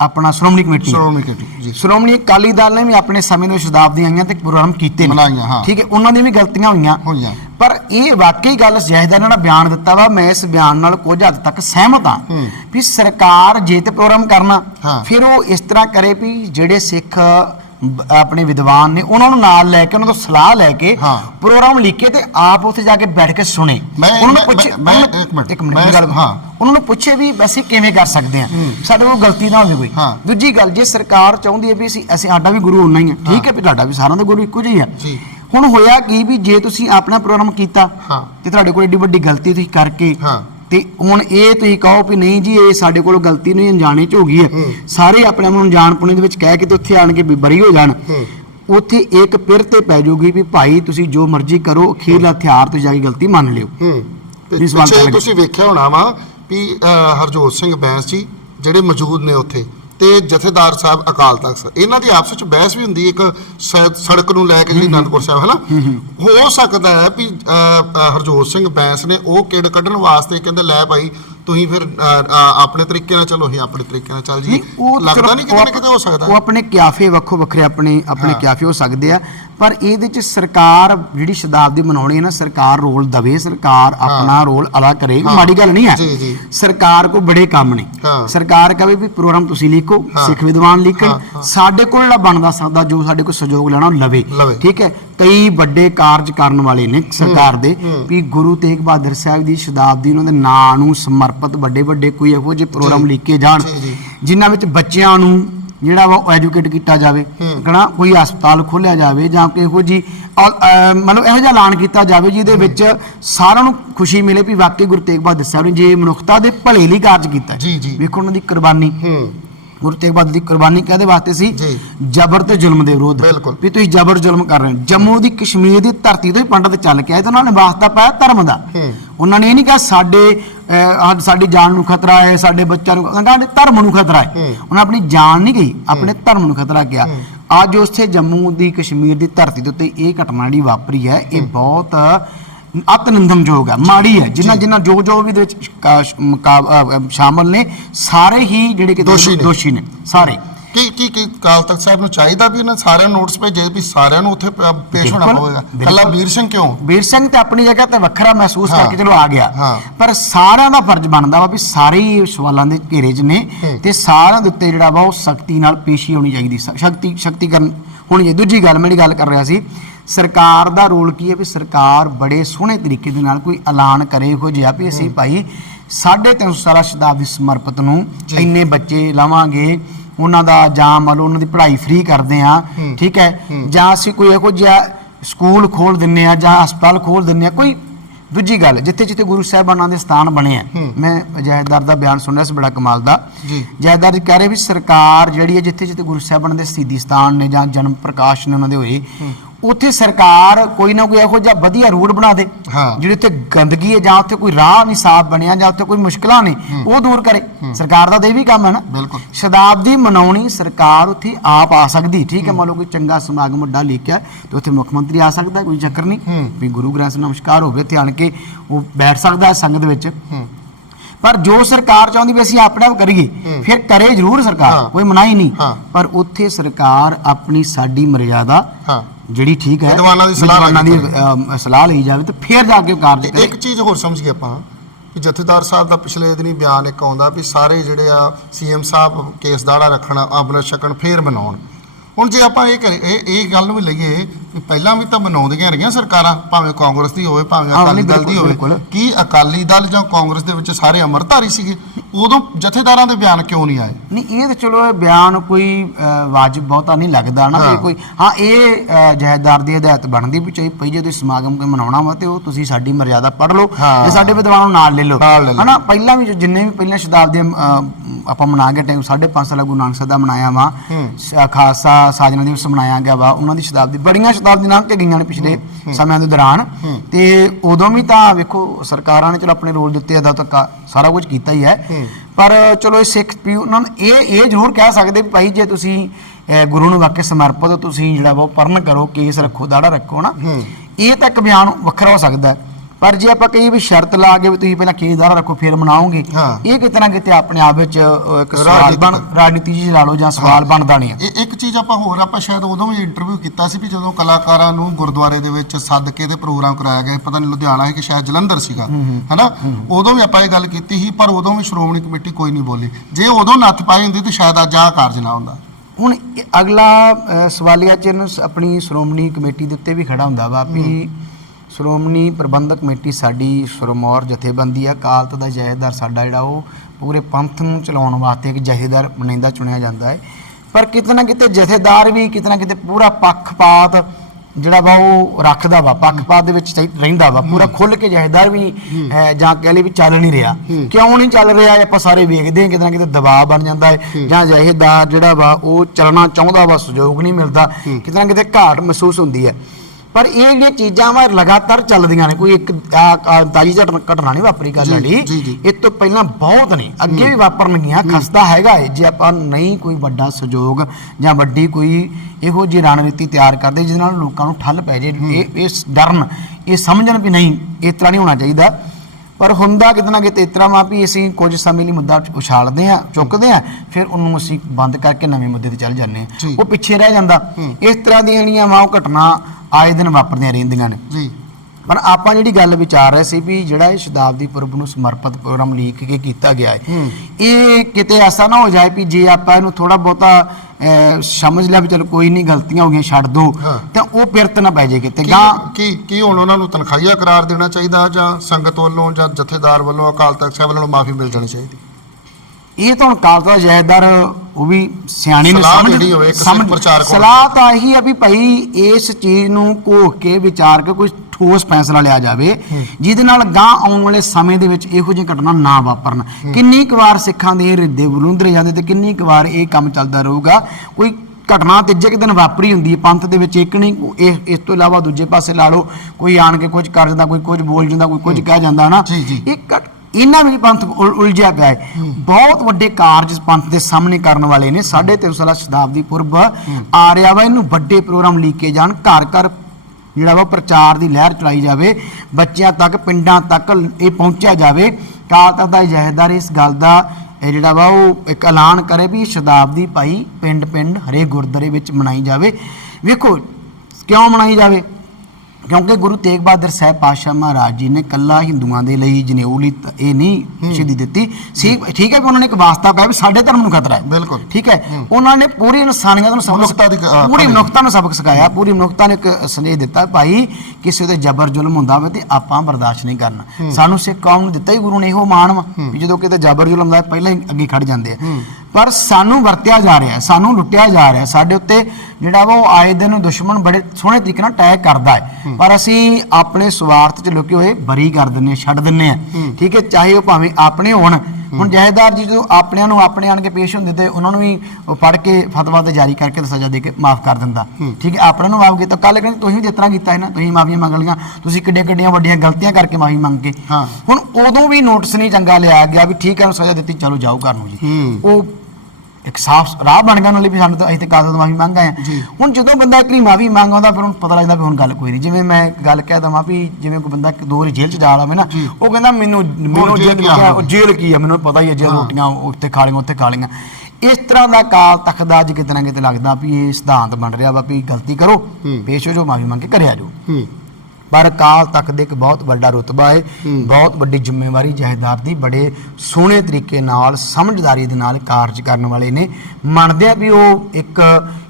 ਆਪਣਾ ਸ਼੍ਰੋਮਣੀ ਕਮੇਟੀ ਸ਼੍ਰੋਮਣੀ ਕਮੇਟੀ ਜੀ ਸ਼੍ਰੋਮਣੀ ਅਕਾਲੀ ਦਲ ਨੇ ਵੀ ਆਪਣੇ ਸਮੇਂ ਦੇ ਸ਼ਤਾਬਦੀਆਂ ਆਈਆਂ ਤੇ ਪ੍ਰੋਗਰਾਮ ਕੀਤੇ ਨੇ ਹਾਂ। ਠੀਕ ਹੈ ਉਹਨਾਂ ਦੀਆਂ ਵੀ ਗਲਤੀਆਂ ਹੋਈਆਂ ਹੋਈਆਂ। ਪਰ ਇਹ ਵਾਕਈ ਗੱਲ ਇਹਨਾਂ ਨੇ ਬਿਆਨ ਦਿੱਤਾ ਵਾ ਮੈਂ ਇਸ ਬਿਆਨ ਨਾਲ ਕੁਝ ਹੱਦ ਤੱਕ ਸਹਿਮਤ ਹਾਂ ਹੂੰ। ਵੀ ਸਰਕਾਰ ਜੇ ਤੇ ਪ੍ਰੋਗਰਾਮ ਕਰਨਾ ਹਾਂ। ਫਿਰ ਉਹ ਇਸ ਤਰ੍ਹਾਂ ਕਰੇ ਵੀ ਜਿਹੜੇ ਸਿੱਖ ਆਪਣੇ ਵਿਦਵਾਨ ਨੇ ਉਹਨਾਂ ਨੂੰ ਨਾਲ ਲੈ ਕੇ ਉਹਨਾਂ ਤੋਂ ਸਲਾਹ ਲੈ ਕੇ। ਪ੍ਰੋਗਰਾਮ ਲਿਖ ਤੇ ਆਪ ਉੱਥੇ ਜਾ ਕੇ ਬੈਠ ਕੇ ਸੁਣੇ ਉਹਨਾਂ ਨੂੰ ਪੁੱਛੇ ਮੈਂ- ਇੱਕ ਮਿੰਟ, ਇੱਕ ਮਿੰਟ ਹਾਂ। ਉਹਨਾਂ ਨੂੰ ਪੁੱਛੇ ਵੀ ਅਸੀਂ ਕਿਵੇਂ ਕਰ ਸਕਦੇ ਹਾਂ ਸਾਡੇ ਕੋਲ ਗਲਤੀ ਨਾ ਹੋਵੇ ਕੋਈ। ਦੂਜੀ ਗੱਲ ਜੇ ਸਰਕਾਰ ਚਾਹੁੰਦੀ ਹੈ ਵੀ ਅਸੀਂ ਅਸੀਂ ਸਾਡਾ ਵੀ ਗੁਰੂ ਹੋਣਾ ਹੀ ਹੈ ਠੀਕ ਹੈ ਵੀ ਤੁਹਾਡਾ ਵੀ ਸਾਰਿਆਂ ਦਾ ਗੁਰੂ ਇੱਕੋ ਜਿਹਾ ਹੀ। ਹੁਣ ਹੋਇਆ ਕੀ ਵੀ ਜੇ ਤੁਸੀਂ ਆਪਣਾ ਪ੍ਰੋਗਰਾਮ ਕੀਤਾ। ਤੇ ਤੁਹਾਡੇ ਕੋਲ ਏਡੀ ਵੱਡੀ ਗਲਤੀ ਤੁਸੀਂ ਕਰਕੇ। ਤੇ ਹੁਣ ਇਹ ਤੁਸੀਂ ਕਹੋ ਵੀ ਨਹੀਂ ਜੀ ਇਹ ਸਾਡੇ ਕੋਲ ਗਲਤੀ ਨਹੀਂ ਅਣਜਾਣੇ ਚ ਹੋ ਗਈ ਹੈ। ਸਾਰੇ ਆਪਣੇ ਆਪ ਨੂੰ ਅਣਜਾਣ ਪੁਣੇ ਦੇ ਵਿੱਚ ਕਹਿ ਕੇ ਤੇ ਉੱਥੇ ਆਣ ਕੇ ਬਰੀ ਹੋ ਜਾਣ। ਉੱਥੇ ਇੱਕ ਪਿਰ ਤੇ ਪੈ ਜਾਊਗੀ ਵੀ ਭਾਈ ਤੁਸੀਂ ਜੋ ਮਰਜ਼ੀ ਕਰੋ ਅਖੀਰਲਾ ਹਥਿਆਰ ਤੁਸੀਂ ਜਾ ਕੇ ਗਲਤੀ ਮੰਨ ਲਿਓ। ਤੇ ਪਿੱਛੇ। ਤੁਸੀਂ ਵੇਖਿਆ ਹੋਣਾ ਵਾ ਵੀ ਹਰਜੋਤ ਸਿੰਘ ਬੈਂਸ ਜੀ ਜਿਹੜੇ ਮੌਜੂਦ ਨੇ ਉੱਥੇ ਤੇ ਜਥੇਦਾਰ ਸਾਹਿਬ ਅਕਾਲ ਤਖਤ ਸਾਹਿਬ। ਇਹਨਾਂ ਦੀ ਆਪਸ ਵਿੱਚ ਬਹਿਸ ਵੀ ਹੁੰਦੀ ਇੱਕ ਸ- ਸੜਕ ਨੂੰ ਲੈ ਕੇ ਜਿਹੜੀ ਅਨੰਦਪੁਰ ਸਾਹਿਬ ਹੈ ਨਾ ਹੋ ਸਕਦਾ ਹੈ ਵੀ ਅਹ, ਹਰਜੋਤ ਸਿੰਘ ਬੈਂਸ ਨੇ ਉਹ ਕਿੜ ਕੱਢਣ ਵਾਸਤੇ ਕਹਿੰਦੇ ਲੈ ਭਾਈ ਤੁਸੀਂ ਫਿਰ ਆਪਣੇ ਤਰੀਕੇ ਨਾਲ ਚਲੋ ਅਸੀਂ ਆਪਣੇ ਤਰੀਕੇ ਨਾਲ ਚੱਲ ਜੀ ਲੱਗਦਾ ਨਹੀਂ ਕਿਤੇ ਨਾ ਕਿਤੇ ਹੋ ਸਕਦਾ ਉਹ ਆਪਣੇ ਕਿਆਫੇ ਵੱਖੋ ਵੱਖਰੇ ਆਪਣੇ ਆਪਣੇ। ਕਿਆਫੇ ਹੋ ਸਕਦੇ ਆ ਪਰ ਇਹਦੇ ਚ ਸਰਕਾਰ ਜਿਹੜੀ ਸ਼ਤਾਬਦੀ ਮਨਾਉਣੀ ਹੈ ਨਾ ਸਰਕਾਰ ਰੋਲ ਦਵੇ ਸਰਕਾਰ ਆਪਣਾ ਰੋਲ ਅਦਾ ਕਰੇ ਇਹ। ਮਾੜੀ ਗੱਲ ਨਹੀਂ ਹੈ ਜੀ, ਜੀ। ਸਰਕਾਰ ਕੋ ਬੜੇ ਕੰਮ ਨੇ ਹਾਂ। ਸਰਕਾਰ ਕਹੇ ਵੀ ਪ੍ਰੋਗਰਾਮ ਤੁਸੀਂ ਲਿਖੋ। ਸਿੱਖ ਵਿਦਵਾਨ ਲਿਖਣ। ਸਾਡੇ ਕੋਲ ਜਿਹੜਾ ਬਣਦਾ ਸਕਦਾ ਜੋ ਸਾਡੇ ਕੋਲ ਸਹਿਯੋਗ ਲੈਣਾ ਉਹ ਲਵੇ ਲਵੇ। ਠੀਕ ਹੈ ਕਈ ਵੱਡੇ ਕਾਰਜ ਕਰਨ ਵਾਲੇ ਨੇ ਸਰਕਾਰ ਦੇ ਵੀ ਗੁਰੂ ਤੇਗ ਬਹਾਦਰ ਸਾਹਿਬ ਦੀ ਸ਼ਤਾਬਦੀ ਉਹਨਾਂ ਦੇ ਨਾਂ ਨੂੰ ਸਮਰਪਿਤ ਵੱਡੇ ਵੱਡੇ ਕੋਈ ਇਹੋ ਜਿਹੇ ਪ੍ਰੋਗਰਾਮ। ਲਿਖ ਕੇ ਜਾਣ। ਜਿਨ੍ਹਾਂ ਵਿੱਚ ਬੱਚਿਆਂ ਨੂੰ ਜਿਹੜਾ ਵਾ ਐਜੂਕੇਟ ਕੀਤਾ ਜਾਵੇ ਕਹਣਾ ਕੋਈ ਹਸਪਤਾਲ ਖੋਲਿਆ ਜਾਵੇ ਜਾਂ ਕੋਈ ਇਹੋ ਜੀ ਮਤਲਬ ਇਹੋ ਜਿਹਾ ਐਲਾਨ ਕੀਤਾ ਜਾਵੇ ਜਿਹਦੇ ਵਿੱਚ ਸਾਰਿਆਂ ਨੂੰ ਖੁਸ਼ੀ ਮਿਲੇ ਵੀ ਵਾਕਈ ਗੁਰੂ ਤੇਗ ਬਹਾਦਰ ਸਾਹਿਬ ਨੇ ਜੇ ਮਨੁੱਖਤਾ ਦੇ ਭਲੇ ਲਈ ਕਾਰਜ ਕੀਤਾ। ਜੀ, ਜੀ। ਵੇਖੋ ਉਹਨਾਂ ਦੀ ਕੁਰਬਾਨੀ ਹੂੰ ਗੁਰੂ ਤੇਗ ਬਹਾਦਰ ਦੀ ਕੁਰਬਾਨੀ ਕਾਹਦੇ ਵਾਸਤੇ ਸੀ। ਜਬਰ ਤੇ ਜ਼ੁਲਮ ਦੇ ਵਿਰੋਧ ਬਿਲਕੁਲ। ਵੀ ਤੁਸੀਂ ਜਬਰ ਜ਼ੁਲਮ ਕਰ ਰਹੇ ਹੋ ਜੰਮੂ ਦੀ ਕਸ਼ਮੀਰ ਦੀ ਧਰਤੀ ਤੋਂ ਹੀ ਪੰਡਤ ਚੱਲ ਕੇ ਆਏ ਤੇ ਉਹਨਾਂ ਨੇ ਵਾਸਤਾ ਪਾਇਆ ਧਰਮ ਦਾ। ਉਹਨਾਂ ਨੇ ਇਹ ਨਹੀਂ ਕਿਹਾ ਸਾਡੇ ਸਾਡੀ ਜਾਨ ਨੂੰ ਖਤਰਾ ਹੈ ਸਾਡੇ ਬੱਚਿਆਂ ਨੂੰ ਉਹਨਾਂ ਕਹਿੰਦੇ ਧਰਮ ਨੂੰ ਖਤਰਾ ਹੈ ਹੂੰ। ਉਹਨਾਂ ਆਪਣੀ ਜਾਨ ਨਹੀਂ ਗਈ ਆਪਣੇ ਧਰਮ ਨੂੰ ਖਤਰਾ ਗਿਆ ਅੱਜ ਉਸੇ ਜੰਮੂ ਦੀ ਕਸ਼ਮੀਰ ਦੀ ਧਰਤੀ ਦੇ ਉੱਤੇ ਇਹ ਘਟਨਾ ਜਿਹੜੀ ਵਾਪਰੀ ਹੈ ਇਹ ਬਹੁਤ ਅਤ ਨਿੰਦਮਯੋਗ ਹੈ ਮਾੜੀ ਹੈ ਜਿਨ੍ਹਾਂ ਜਿਨ੍ਹਾਂ ਜੋ ਜੋ ਵੀ ਇਹਦੇ ਵਿੱਚ ਮੁਕਾ- ਸ਼ਾਮਲ ਨੇ ਸਾਰੇ ਹੀ ਜਿਹੜੇ ਕਿ ਦੋਸ਼ੀ ਨੇ। ਦੋਸ਼ੀ ਨੇ ਸਾਰੇ ਕੀ ਕੀ ਕੀ ਕਾਲ ਤਖਤ ਸਾਹਿਬ ਨੂੰ ਚਾਹੀਦਾ ਵੀ ਇਹਨਾਂ ਸਾਰਿਆਂ ਨੂੰ ਨੋਟਿਸ ਭੇਜੇ ਵੀ ਸਾਰਿਆਂ ਨੂੰ ਉੱਥੇ ਪ- ਪੇਸ਼ ਹੋਣਾ ਬਿਲਕੁਲ, ਪਵੇਗਾ ਬਿਲਕੁਲ। ਕੱਲਾ ਵੀਰ ਸਿੰਘ ਕਿਉਂ ਵੀਰ ਸਿੰਘ ਤੇ ਆਪਣੀ ਜਗ੍ਹਾ ਤੇ ਵੱਖਰਾ ਮਹਿਸੂਸ ਹਾਂ, ਕਰਕੇ ਚਲੋ ਆ ਗਿਆ ਹਾਂ। ਪਰ ਸਾਰਿਆਂ ਦਾ ਫਰਜ਼ ਬਣਦਾ ਵਾ ਵੀ ਸਾਰੇ ਹੀ ਸਵਾਲਾਂ ਦੇ ਘੇਰੇ 'ਚ ਨੇ ਹੂੰ। ਤੇ ਸਾਰਿਆਂ ਦੇ ਉੱਤੇ ਜਿਹੜਾ ਵਾ ਉਹ ਸਖਤੀ ਨਾਲ ਪੇਸ਼ੀ ਹੋਣੀ ਚਾਹੀਦੀ ਸ- ਸ਼ਕਤੀ ਸ਼ਕਤੀਕਰਨ ਹੋਣੀ ਚਾਹੀਦੀ ਦੂਜੀ ਗੱਲ ਮੈਂ ਗੱਲ ਕਰ ਰਿਹਾ ਸੀ ਸਰਕਾਰ ਦਾ ਰੋਲ ਕੀ ਹੈ ਵੀ ਸਰਕਾਰ ਬੜੇ ਸੋਹਣੇ ਤਰੀਕੇ ਦੇ ਨਾਲ ਕੋਈ ਐਲਾਨ ਕਰੇ ਇਹੋ ਜਿਹਾ ਵੀ ਅਸੀਂ ਭਾਈ 350 ਸਾਲਾ ਸ਼ਤਾਬਦੀ ਸਮਰਪਿਤ ਨੂੰ। ਇੰਨੇ ਬੱਚੇ ਲਾਵਾਂਗੇ ਉਹਨਾਂ ਦਾ ਜਾਂ ਮੰਨ ਲਓ ਉਹਨਾਂ ਦੀ ਪੜ੍ਹਾਈ ਫ੍ਰੀ ਕਰਦੇ ਆ। ਠੀਕ ਹੈ ਜਾਂ ਅਸੀਂ ਕੋਈ ਇਹੋ ਜਿਹਾ ਸਕੂਲ ਖੋਲ ਦਿੰਨੇ ਆ ਜਾਂ ਹਸਪਤਾਲ ਖੋਲ ਦਿੰਨੇ ਆ ਕੋਈ ਦੂਜੀ ਗੱਲ ਜਿੱਥੇ ਜਿੱਥੇ ਗੁਰੂ ਸਾਹਿਬਾਨਾਂ ਦੇ ਸਥਾਨ ਬਣੇ ਆ। ਮੈਂ ਜੈਦਾਰ ਦਾ ਬਿਆਨ ਸੁਣਿਆ ਸੀ ਬੜਾ ਕਮਾਲ ਦਾ ਜੀ। ਜੈਦਾਰ ਜੀ ਕਹਿ ਰਹੇ ਵੀ ਸਰਕਾਰ ਜਿਹੜੀ ਹੈ ਜਿੱਥੇ ਜਿੱਥੇ ਗੁਰੂ ਸਾਹਿਬਾਨਾਂ ਦੇ ਸ਼ਹੀਦੀ ਸਥਾਨ ਨੇ ਜਾਂ ਜਨਮ ਪ੍ਰਕਾਸ਼ ਨੇ ਉਹਨਾਂ ਦੇ ਹੋਏ ਉੱਥੇ ਸਰਕਾਰ ਕੋਈ ਨਾ ਕੋਈ ਇਹੋ ਜਿਹਾ ਵਧੀਆ ਰੂਟ ਬਣਾ ਦੇ ਹਾਂ। ਜਿਹੜੀ ਉੱਥੇ ਗੰਦਗੀ ਹੈ ਜਾਂ ਉੱਥੇ ਕੋਈ ਰਾਹ ਨਹੀਂ ਸਾਫ਼ ਬਣਿਆ ਜਾਂ ਉੱਥੇ ਕੋਈ ਮੁਸ਼ਕਲਾਂ ਨੇ ਉਹ ਦੂਰ ਕਰੇ ਸਰਕਾਰ ਦਾ ਤਾਂ ਇਹ ਵੀ ਕੰਮ ਹੈ ਨਾ ਬਿਲਕੁਲ। ਸ਼ਤਾਬਦੀ ਮਨਾਉਣੀ ਸਰਕਾਰ ਉੱਥੇ ਆਪ ਆ ਸਕਦੀ ਠੀਕ ਹੈ ਮੰਨ ਲਓ ਕੋਈ ਚੰਗਾ ਸਮਾਗਮ ਵੱਡਾ ਲਿਖਿਆ ਤੇ ਉੱਥੇ ਮੁੱਖ ਮੰਤਰੀ ਆ ਸਕਦਾ ਕੋਈ ਚੱਕਰ ਨਹੀਂ। ਵੀ ਗੁਰੂ ਗ੍ਰੰਥ ਸਾਹਿਬ ਨਮਸਕਾਰ ਹੋਵੇ ਇੱਥੇ ਆਣ ਕੇ ਉਹ ਬੈਠ ਸਕਦਾ ਹੈ ਸੰਗਤ ਵਿੱਚ ਪਰ ਜੋ ਸਰਕਾਰ ਚਾਹੁੰਦੀ ਵੀ ਅਸੀਂ ਆਪਣੇ ਆਪ ਕਰੀਏ। ਫਿਰ ਕਰੇ ਜ਼ਰੂਰ ਸਰਕਾਰ ਹਾਂ। ਕੋਈ ਮਨਾਹੀ ਨਹੀਂ ਹਾਂ। ਪਰ ਉੱਥੇ ਸਰਕਾਰ ਆਪਣੀ ਸਾਡੀ ਮਰਿਆਦਾ ਹਾਂ ਜਿਹੜੀ ਠੀਕ ਹੈ ਵਿਦਵਾਨਾਂ ਦੀ ਸਲਾਹ ਵਿਦਵਾਨਾਂ ਦੀ ਸਲਾਹ ਲਈ ਜਾਵੇ ਤੇ ਫਿਰ ਜਾ ਕੇ ਕਾਰਜ ਤੇ ਕਰੇ। ਇੱਕ ਚੀਜ਼ ਹੋਰ ਸਮਝ ਗਏ ਆਪਾਂ ਕਿ ਜਥੇਦਾਰ ਸਾਹਿਬ ਦਾ ਪਿਛਲੇ ਦਿਨੀ ਬਿਆਨ ਇੱਕ ਆਉਂਦਾ ਵੀ ਸਾਰੇ ਜਿਹੜੇ ਆ ਸੀਐਮ ਸਾਹਿਬ ਕੇਸ ਦਾੜਾ ਰੱਖਣ ਅੰਮ੍ਰਿਤ ਛਕਣ ਫੇਰ ਬਣਾਉਣ ਹੁਣ ਜੇ ਆਪਾਂ ਇਹ ਕਰੀ- ਇਹ ਇਹ ਗੱਲ ਨੂੰ ਵੀ ਲਈਏ ਕਿ ਪਹਿਲਾਂ ਵੀ ਤਾਂ ਬਣਾਉਂਦੀਆਂ ਰਹੀਆਂ ਸਰਕਾਰਾਂ ਭਾਵੇਂ ਕਾਂਗਰਸ ਦੀ ਹੋਵੇ ਭਾਵੇਂ ਹਾਂ, ਅਕਾਲੀ ਨਹੀਂ, ਦਲ ਦੀ ਬਿਲਕੁਲ, ਹੋਵੇ ਬਿਲਕੁਲ। ਕੀ ਅਕਾਲੀ ਦਲ ਜਾਂ ਕਾਂਗਰਸ ਦੇ ਵਿੱਚ ਸਾਰੇ ਅਮਰਧਾਰੀ ਸੀਗੇ ਉਦੋਂ ਜਥੇਦਾਰਾਂ ਦੇ ਬਿਆਨ ਕਿਉਂ ਨਹੀਂ ਆਏ ਨਹੀਂ ਇਹ ਤਾਂ ਚਲੋ ਇਹ ਬਿਆਨ ਕੋਈ ਅਹ, ਵਾਜib ਬਹੁਤਾ ਨਹੀਂ ਲੱਗਦਾ ਨਾ ਹਾਂ। ਵੀ ਕੋਈ ਹਾਂ ਇਹ ਅਹ, ਜਹੇਦਾਰ ਦੀ ਹਦਾਇਤ ਬਣਦੀ ਵੀ ਚਾਹੀ ਪਈ ਜੇ ਤੁਸੀਂ ਸਮਾਗਮ ਕੋਈ ਮਨਾਉਣਾ ਵਾ ਤੇ ਉਹ ਤੁਸੀਂ ਸਾਡੀ ਮਰਿਆਦਾ ਪੜ੍ਹ ਲਓ ਹਾਂ। ਤੇ ਸਾਡੇ ਵਿਦਵਾਨਾਂ ਨੂੰ ਨਾਲ ਲੈ ਲਓ ਨਾਲ ਲੈ ਲਓ। ਹਨਾ ਪਹਿਲਾਂ ਵੀ ਜੋ ਜਿੰਨੇ ਵੀ ਪਹਿਲਾਂ ਸ਼ਤਾਬਦੀਆਂ ਅਹ, ਆਪਾਂ ਮਨਾ ਕੇ ਟਾਈਮ 5.5 ਸਾਲਾ ਗੁਰੂ ਨਾਨਕ ਸਾਹਿਬ ਦਾ ਮਨਾਇਆ ਵਾ। ਸ- ਖਾਲਸਾ ਸਾਜਨਾ ਦਿਵਸ ਮਨਾਇਆ ਗਿਆ ਵਾ ਉਹਨਾਂ ਦੀ ਸ਼ਤਾਬਦੀ ਬੜੀਆਂ ਸ਼ਤਾਬਦੀ ਲੰਘ ਕੇ ਗਈਆਂ ਨੇ ਪਿਛਲੇ ਸਮਿਆਂ ਦੇ ਦੌਰਾਨ ਤੇ ਉਦੋਂ ਵੀ ਤਾਂ ਵੇਖੋ ਸਰਕਾਰਾਂ ਨੇ ਚਲੋ ਆਪਣੇ ਰੋਲ ਦਿੱਤੇ ਅਦਾ ਤੱਕ ਸਾਰਾ ਕੁਝ ਕੀਤਾ ਹੀ ਹੈ। ਪਰ ਚਲੋ ਇਹ ਸਿੱਖ ਵੀ ਉਹਨਾਂ ਨੂੰ ਇਹ ਇਹ ਜ਼ਰੂਰ ਕਹਿ ਸਕਦੇ ਵੀ ਭਾਈ ਜੇ ਤੁਸੀਂ ਅਹ, ਗੁਰੂ ਨੂੰ ਵਾਕਿਆ ਸਮਰਪਿਤ ਹੋ ਤੁਸੀਂ ਜਿਹੜਾ ਵਾ ਉਹ ਪਰਨ ਕਰੋ ਕੇਸ ਰੱਖੋ ਦਾੜਾ ਰੱਖੋ ਨਾ। ਇਹ ਤਾਂ ਇੱਕ ਬਿਆਨ ਵੱਖਰਾ ਹੋ ਸਕਦਾ ਹੈ। ਪਰ ਜੇ ਆਪਾਂ ਕਹੀਏ ਵੀ ਸ਼ਰਤ ਲਾ ਕੇ ਵੀ ਤੁਸੀਂ ਪਹਿਲਾਂ ਕੇਸ ਦਾੜਾ ਰੱਖੋ ਫਿਰ ਮਨਾਓਗੇ। ਇਹ ਕਿਤੇ ਨਾ ਕਿਤੇ ਆਪਣੇ ਆਪ ਵਿੱਚ ਇੱਕ ਸਵਾਲ। ਬਣ ਰਾਜਨੀਤੀ ਜੀ ਲਾ ਲਓ ਜਾਂ ਸਵਾਲ ਬਣਦਾ ਨਹੀਂ ਇਹ ਇੱਕ ਚੀਜ਼ ਆਪਾਂ ਹੋਰ ਆਪਾਂ ਸ਼ਾਇਦ ਉਦੋਂ ਵੀ ਇੰਟਰਵਿਊ ਕੀਤਾ ਸੀ ਵੀ ਜਦੋਂ ਕਲਾਕਾਰਾਂ ਨੂੰ ਗੁਰਦੁਆਰੇ ਦੇ ਵਿੱਚ ਸੱਦ ਕੇ ਤੇ ਪ੍ਰੋਗਰਾਮ ਕਰਾਇਆ ਗਿਆ ਪਤਾ ਨਹੀਂ ਲੁਧਿਆਣਾ ਹੈ ਕਿ ਸ਼ਾਇਦ ਜਲੰਧਰ ਸੀਗਾ। ਹਨਾ? ਉਦੋਂ ਵੀ ਆਪਾਂ ਇਹ ਗੱਲ ਕੀਤੀ ਸੀ ਪਰ ਉਦੋਂ ਵੀ ਸ਼੍ਰੋਮਣੀ ਕਮੇਟੀ ਕੋਈ ਨਹੀਂ ਬੋਲੀ। ਜੇ ਉਦੋਂ ਨੱਥ ਪਾਈ ਹੁੰਦੀ ਤਾਂ ਸ਼ਾਇਦ ਅੱਜ ਆਹ ਕਾਰਜ ਨਾ ਹੁੰਦਾ। ਹੁਣ ਅਗਲਾ ਸਵਾਲੀਆ ਚਿੰਨ੍ਹ ਸ- ਆਪਣੀ ਸ਼੍ਰੋਮਣੀ ਕਮੇਟੀ ਦੇ ਉੱਤੇ ਵੀ ਖੜਾ ਹੁੰਦਾ ਵਾ ਵੀ ਸ਼੍ਰੋਮਣੀ ਪ੍ਰਬੰਧਕ ਕਮੇਟੀ ਸਾਡੀ ਸੁਰਮੌਰ ਜਥੇਬੰਦੀ ਆ ਕਾਲਤ ਦਾ ਜਥੇਦਾਰ ਸਾਡਾ ਜਿਹੜਾ ਉਹ ਪੂਰੇ ਪੰਥ ਨੂੰ ਚਲਾਉਣ ਵਾਸਤੇ ਇੱਕ ਜਥੇਦਾਰ ਬਣਾਈਂਦਾ ਚੁਣਿਆ ਜਾਂਦਾ ਹੈ। ਪਰ ਕਿਤੇ ਨਾ ਕਿਤੇ ਜਥੇਦਾਰ ਵੀ ਕਿਤੇ ਨਾ ਕਿਤੇ ਪੂਰਾ ਪੱਖਪਾਤ ਜਿਹੜਾ ਵਾ ਉਹ ਰੱਖਦਾ ਵਾ ਪੱਖਪਾਤ ਦੇ ਵਿੱਚ ਰਹਿੰਦਾ ਵਾ। ਪੂਰਾ ਖੁੱਲ ਕੇ ਜਥੇਦਾਰ ਵੀ ਜਾਂ ਕਹਿ ਲਈ ਵੀ ਚੱਲ ਨਹੀਂ ਰਿਹਾ। ਕਿਉਂ ਨਹੀਂ ਚੱਲ ਰਿਹਾ ਆਪਾਂ ਸਾਰੇ ਵੇਖਦੇ ਹਾਂ ਕਿਤੇ ਨਾ ਕਿਤੇ ਦਬਾਅ ਬਣ ਜਾਂਦਾ ਹੈ। ਜਾਂ ਜਥੇਦਾਰ ਜਿਹੜਾ ਵਾ ਉਹ ਚੱਲਣਾ ਚਾਹੁੰਦਾ ਵਾ ਸਹਿਯੋਗ ਨਹੀਂ ਮਿਲਦਾ। ਕਿਤੇ ਨਾ ਕਿਤੇ ਘਾਟ ਮਹਿਸੂਸ ਹੁੰਦੀ ਹੈ। ਪਰ ਇਹ ਜਿਹੜੀਆਂ ਚੀਜ਼ਾਂ ਵਾ ਲਗਾਤਾਰ ਚੱਲਦੀਆਂ ਨੇ ਕੋਈ ਇੱਕ ਤਾਜੀ ਘਟਨਾ ਨਹੀਂ ਵਾਪਰੀ ਗੱਲ ਜੀ, ਵਾਲੀ ਜੀ, ਜੀ। ਇਹ ਤੋਂ ਪਹਿਲਾਂ ਬਹੁਤ ਨੇ ਅੱਗੇ ਵੀ ਵਾਪਰਨਗੀਆਂ ਖਸਤਾ ਹੈਗਾ ਏ ਜੇ ਆਪਾਂ ਨਹੀਂ ਕੋਈ ਵੱਡਾ ਸਹਿਯੋਗ ਜਾਂ ਵੱਡੀ ਕੋਈ ਇਹੋ ਜਿਹੀ ਰਣਨੀਤੀ ਤਿਆਰ ਕਰਦੇ ਜਿਹਦੇ ਨਾਲ ਲੋਕਾਂ ਨੂੰ ਠੱਲ ਪੈ ਜੇ ਇਹ ਇਸ ਡਰਨ ਇਹ ਸਮਝਣ ਵੀ ਨਹੀਂ ਇਸ ਤਰ੍ਹਾਂ ਨਹੀਂ ਹੋਣਾ ਚਾਹੀਦਾ। ਪਰ ਹੁੰਦਾ ਕਿਤੇ ਨਾ ਕਿਤੇ ਵਾ ਵੀ ਅਸੀਂ ਕੁਝ ਸਮੇਂ ਲਈ ਮੁੱਦਾ ਉਛਾਲਦੇ ਆ ਚੁੱਕਦੇ ਆ ਫਿਰ ਉਹਨੂੰ ਅਸੀਂ ਬੰਦ ਕਰਕੇ ਨਵੇਂ ਮੁੱਦੇ ਤੇ ਚੱਲ ਜਾਂਦੇ। ਆ ਉਹ ਪਿੱਛੇ ਰਹਿ ਜਾਂਦਾ। ਇਸ ਤਰ੍ਹਾਂ ਦੀਆਂ ਜਿਹੜੀਆਂ ਉਹ ਘਟਨਾ ਆਏ ਦਿਨ ਵਾਪਰਦੀਆਂ ਰਹਿੰਦੀਆਂ ਨੇ। ਜੀ। ਪਰ ਆਪਾਂ ਜਿਹੜੀ ਗੱਲ ਵਿਚਾਰ ਰਹੇ ਸੀ ਵੀ ਜਿਹੜਾ ਇਹ ਸ਼ਤਾਬਦੀ ਪੁਰਬ ਨੂੰ ਸਮਰਪਿਤ ਪ੍ਰੋਗਰਾਮ ਲੀਕ ਕੇ ਕੀਤਾ ਗਿਆ ਹੂੰ। ਇਹ ਕਿਤੇ ਐਸਾ ਨਾ ਹੋ ਜਾਏ ਵੀ ਜੇ ਆਪਾਂ ਇਹਨੂੰ ਥੋੜਾ ਬਹੁਤਾ ਅਹ, ਸਮਝ ਲਿਆ ਵੀ ਚਲ ਕੋਈ ਨਹੀਂ ਗਲਤੀਆਂ ਹੋ ਗਈਆਂ ਛੱਡ ਦੋ। ਹਾਂ। ਤਾਂ ਉਹ ਪਿਰਤ ਨਾ ਪੈ ਜੇ ਕਿਤੇ। ਕੀ ਗਾਂ ਕੀ ਕੀ ਹੁਣ ਉਹਨਾਂ ਨੂੰ ਤਨਖਾਹੀਆ ਕਰਾਰ ਦੇਣਾ ਚਾਹੀਦਾ ਜਾਂ ਸੰਗਤ ਵੱਲੋਂ ਜਾਂ ਜਥੇਦਾਰ ਵੱਲੋਂ ਅਕਾਲ ਤਖਤ ਸਾਹਿਬ ਵੱਲੋਂ ਮਾਫੀ ਮਿਲ ਜਾਣੀ ਚਾਹੀਦੀ? ਇਹ ਤਾਂ ਹੁਣ ਜਹੇਦਾਰ ਉਹ ਵੀ ਸਿਆਣੇ ਨੇ ਸਲਾਹ ਸਮਝ ਜਿਹੜੀ ਹੋਵੇ ਕਿਸੇ ਸਮਝ ਪ੍ਰਚਾਰਕ। ਸਲਾਹ ਤਾਂ ਇਹੀ ਆ ਵੀ ਭਾਈ ਇਸ ਚੀਜ਼ ਨੂੰ ਘੋਖ ਕੇ ਵਿਚਾਰ ਕੇ ਕੋਈ ਠੋਸ ਫੈਸਲਾ ਲਿਆ ਜਾਵੇ ਜਿਹਦੇ ਨਾਲ ਗਾਂ ਆਉਣ ਵਾਲੇ ਸਮੇਂ ਦੇ ਵਿੱਚ ਇਹੋ ਜਿਹੀ ਘਟਨਾ ਨਾ ਵਾਪਰਨ। ਕਿੰਨੀ ਕੁ ਵਾਰ ਸਿੱਖਾਂ ਦੇ ਰਿੱਦੇ ਬਲੁੰਦਰੇ ਜਾਂਦੇ ਤੇ ਕਿੰਨੀ ਕੁ ਵਾਰ ਇਹ ਕੰਮ ਚੱਲਦਾ ਰਹੂਗਾ? ਕੋਈ ਘਟਨਾ ਤੀਜੇ ਕੁ ਦਿਨ ਵਾਪਰੀ ਹੁੰਦੀ ਹੈ ਪੰਥ ਦੇ ਵਿੱਚ ਇੱਕ ਨਹੀਂ ਇਹ ਇਸ ਤੋਂ ਇਲਾਵਾ ਦੂਜੇ ਪਾਸੇ ਲਾ ਲਓ ਕੋਈ ਆਣ ਕੇ ਕੁਝ ਕਰ ਜਾਂਦਾ ਕੋਈ ਕੁਝ ਬੋਲ ਜਾਂਦਾ ਕੋਈ ਕੁਝ ਕਹਿ ਜਾਂਦਾ ਨਾ ਜੀ, ਜੀ। ਇਹ ਘਟ- ਇਹਨਾਂ ਵੀ ਪੰਥ ਉਲ- ਉਲਝਿਆ ਪਿਆ ਹੈ। ਬਹੁਤ ਵੱਡੇ ਕਾਰਜ ਪੰਥ ਦੇ ਸਾਹਮਣੇ ਕਰਨ ਵਾਲੇ ਨੇ। 350 ਸਾਲਾ ਸ਼ਤਾਬਦੀ ਪੁਰਬ ਆ ਰਿਹਾ ਵਾ। ਇਹਨੂੰ ਵੱਡੇ ਪ੍ਰੋਗਰਾਮ ਲੀਕੇ ਜਾਣ। ਘਰ ਘਰ ਜਿਹੜਾ ਵਾ ਪ੍ਰਚਾਰ ਦੀ ਲਹਿਰ ਚਲਾਈ ਜਾਵੇ। ਬੱਚਿਆਂ ਤੱਕ ਪਿੰਡਾਂ ਤੱਕ ਇਹ ਪਹੁੰਚਿਆ ਜਾਵੇ। ਕਾਲ ਤੱਕ ਦਾ ਜਹੇਦਾਰ ਇਸ ਗੱਲ ਦਾ ਇਹ ਜਿਹੜਾ ਵਾ ਉਹ ਇੱਕ ਐਲਾਨ ਕਰੇ ਵੀ ਸ਼ਤਾਬਦੀ ਭਾਈ ਪਿੰਡ ਪਿੰਡ ਹਰੇ ਗੁਰਦੁਆਰੇ ਵਿੱਚ ਮਨਾਈ ਜਾਵੇ। ਵੇਖੋ ਕਿਉਂ ਮਨਾਈ ਜਾਵੇ? ਕਿਉਂਕਿ ਗੁਰੂ ਤੇਗ ਬਹਾਦਰ ਸਾਹਿਬ ਪਾਤਸ਼ਾਹ ਮਹਾਰਾਜ ਜੀ ਨੇ ਕੱਲਾ ਹਿੰਦੂਆਂ ਦੇ ਲਈ ਜਨੇਊ ਲਈ ਤ- ਇਹ ਨਹੀਂ ਸ਼ਹੀਦੀ ਦਿੱਤੀ। ਸੀ ਠੀਕ ਹੈ ਕਿ ਉਹਨਾਂ ਨੇ ਇੱਕ ਵਾਸਤਾ ਪਾਇਆ ਵੀ ਸਾਡੇ ਧਰਮ ਨੂੰ ਖਤਰਾ ਹੈ। ਬਿਲਕੁਲ। ਠੀਕ ਹੈ? ਉਹਨਾਂ ਨੇ ਪੂਰੀ ਇਨਸਾਨੀਅਤ ਨੂੰ ਸਬਕ ਮਨੁੱਖਤਾ ਦੀ, ਪੂਰੀ ਮਨੁੱਖਤਾ ਨੂੰ ਸਬਕ ਸਿਖਾਇਆ ਪੂਰੀ ਮਨੁੱਖਤਾ ਨੇ ਇੱਕ ਸੰਦੇਸ਼ ਦਿੱਤਾ ਭਾਈ ਕਿਸੇ ਤੇ ਜ਼ਬਰ ਜ਼ੁਲਮ ਹੁੰਦਾ ਹੋਵੇ ਤੇ ਆਪਾਂ ਬਰਦਾਸ਼ਤ ਨਹੀਂ ਕਰਨਾ। ਸਾਨੂੰ ਸਿੱਖ ਕੌਮ ਨੂੰ ਦਿੱਤਾ ਹੀ ਗੁਰੂ ਨੇ ਇਹੋ ਮਾਣ ਵਾ ਵੀ ਜਦੋਂ ਕਿਤੇ ਜ਼ਬਰ ਜ਼ੁਲਮ ਦਾ ਪਹਿਲਾਂ ਹੀ ਅੱਗੇ ਖੜ ਜਾਂਦੇ ਆ। ਪਰ ਸਾਨੂੰ ਵਰਤਿਆ ਜਾ ਰਿਹਾ ਸਾਨੂੰ ਲੁੱਟਿਆ ਜਾ ਰਿਹਾ ਸਾਡੇ ਉੱਤੇ ਜਿਹੜਾ ਉਹ ਆਏ ਦਿਨ ਦੁਸ਼ਮਣ ਬੜੇ ਸੋਹਣੇ ਤਰੀਕੇ ਨਾਲ ਅਟੈਕ ਕਰਦਾ ਹੈ। ਪਰ ਅਸੀਂ ਆਪਣੇ ਸਵਾਰਥ 'ਚ ਲੁਕੇ ਹੋਏ ਬਰੀ ਕਰ ਦਿੰਨੇ ਆ ਛੱਡ ਦਿੰਨੇ ਆ ਠੀਕ ਹੈ ਚਾਹੇ ਉਹ ਭਾਵੇਂ ਆਪਣੇ ਹੋਣ। ਹੁਣ ਜਹੇਦਾਰ ਜੀ ਜਦੋਂ ਆਪਣਿਆਂ ਨੂੰ ਆਪਣੇ ਆਣ ਕੇ ਪੇਸ਼ ਹੁੰਦੇ ਤੇ ਉਹਨਾਂ ਨੂੰ ਵੀ ਪੜ੍ਹ ਕੇ ਫਤਵਾ ਤੇ ਜਾਰੀ ਕਰਕੇ ਤੇ ਸਜ਼ਾ ਦੇ ਕੇ ਮਾਫ ਕਰ ਦਿੰਦਾ। ਠੀਕ ਹੈ ਆਪਣਿਆਂ ਨੂੰ ਮਾਫ ਕੀਤਾ। ਕੱਲ ਕਹਿੰਦੇ ਤੁਸੀਂ ਵੀ ਜਿਸ ਤਰ੍ਹਾਂ ਕੀਤਾ ਹੈ ਨਾ ਤੁਸੀਂ ਮਾਫੀਆਂ ਮੰਗ ਲਈਆਂ ਤੁਸੀਂ ਕਿੱਡੀਆਂ ਕਿੱਡੀਆਂ ਵੱਡੀਆਂ ਗਲਤੀਆਂ ਕਰਕੇ ਮਾਫੀ ਮੰਗ ਕੇ। ਹੁਣ ਉਦੋਂ ਵੀ ਨੋਟਿਸ ਨਹੀਂ ਚੰਗਾ ਲਿਆ ਗਿਆ ਵੀ ਠੀਕ ਹੈ ਉਹਨੂੰ ਸਜ਼ਾ ਦਿੱਤੀ ਚਲੋ ਜਾਓ ਘਰ ਨੂੰ ਜੀ। ਉਹ ਇੱਕ ਸਾਫ਼ ਰਾਹ ਬਣ ਗਿਆ ਉਹਨਾਂ ਲਈ ਵੀ ਸਾਨੂੰ ਤਾਂ ਅਸੀਂ ਤੇ ਤੋਂ ਮਾਫੀ ਮੰਗ ਆਏ ਜੀ। ਹਾਂ ਹੁਣ ਜਦੋਂ ਬੰਦਾ ਇੱਕ ਵਾਰੀ ਮਾਫੀ ਮੰਗ ਆਉਂਦਾ ਫਿਰ ਉਹਨੂੰ ਪਤਾ ਲੱਗਦਾ ਵੀ ਹੁਣ ਗੱਲ ਕੋਈ ਨਹੀਂ ਜਿਵੇਂ ਮੈਂ ਗੱਲ ਕਹਿ ਦਵਾਂ ਵੀ ਜਿਵੇਂ ਕੋਈ ਬੰਦਾ ਇੱਕ ਦੋ ਵਾਰੀ ਜੇਲ੍ਹ ਚ ਜਾ ਲਾਵੇ ਨਾ ਜੀ। ਉਹ ਕਹਿੰਦਾ ਮੈਨੂੰ ਮੈਨੂੰ ਜੇਲ੍ਹ ਜੇਲ੍ਹ ਕੀ ਆ? ਆ ਉਹ ਜੇਲ੍ਹ ਕੀ ਆ ਮੈਨੂੰ ਪਤਾ ਹੀ ਹੈ ਜੇਲ੍ਹ ਹਾਂ। ਰੋਟੀਆਂ ਉੱਥੇ ਖਾ ਲਈਆਂ ਉੱਥੇ ਖਾ ਲਈਆਂ ਇਸ ਤਰ੍ਹਾਂ ਦਾ ਕਾਲ ਤੱਕ ਦਾ ਅੱਜ ਕਿਤੇ ਨਾ ਕਿਤੇ ਲੱਗਦਾ ਵੀ ਇਹ ਸਿਧਾਂਤ ਬਣ ਰਿਹਾ ਵਾ ਵੀ ਗਲਤੀ ਕਰੋ। ਪੇਸ਼ ਹੋ ਜੋ ਮਾਫੀ ਮੰਗ ਕੇ ਕਰਿਆ ਜੋ ਹੂੰ ਪਰ ਕਾਲ ਤੱਕ ਦੇ ਇੱਕ ਬਹੁਤ ਵੱਡਾ ਰੁਤਬਾ ਹੈ। ਬਹੁਤ ਵੱਡੀ ਜ਼ਿੰਮੇਵਾਰੀ ਜਹੇਦਾਰ ਦੀ ਬੜੇ ਸੋਹਣੇ ਤਰੀਕੇ ਨਾਲ ਸਮਝਦਾਰੀ ਦੇ ਨਾਲ ਕਾਰਜ ਕਰਨ ਵਾਲੇ ਨੇ ਮੰਨਦੇ ਆ ਵੀ ਉਹ ਇੱਕ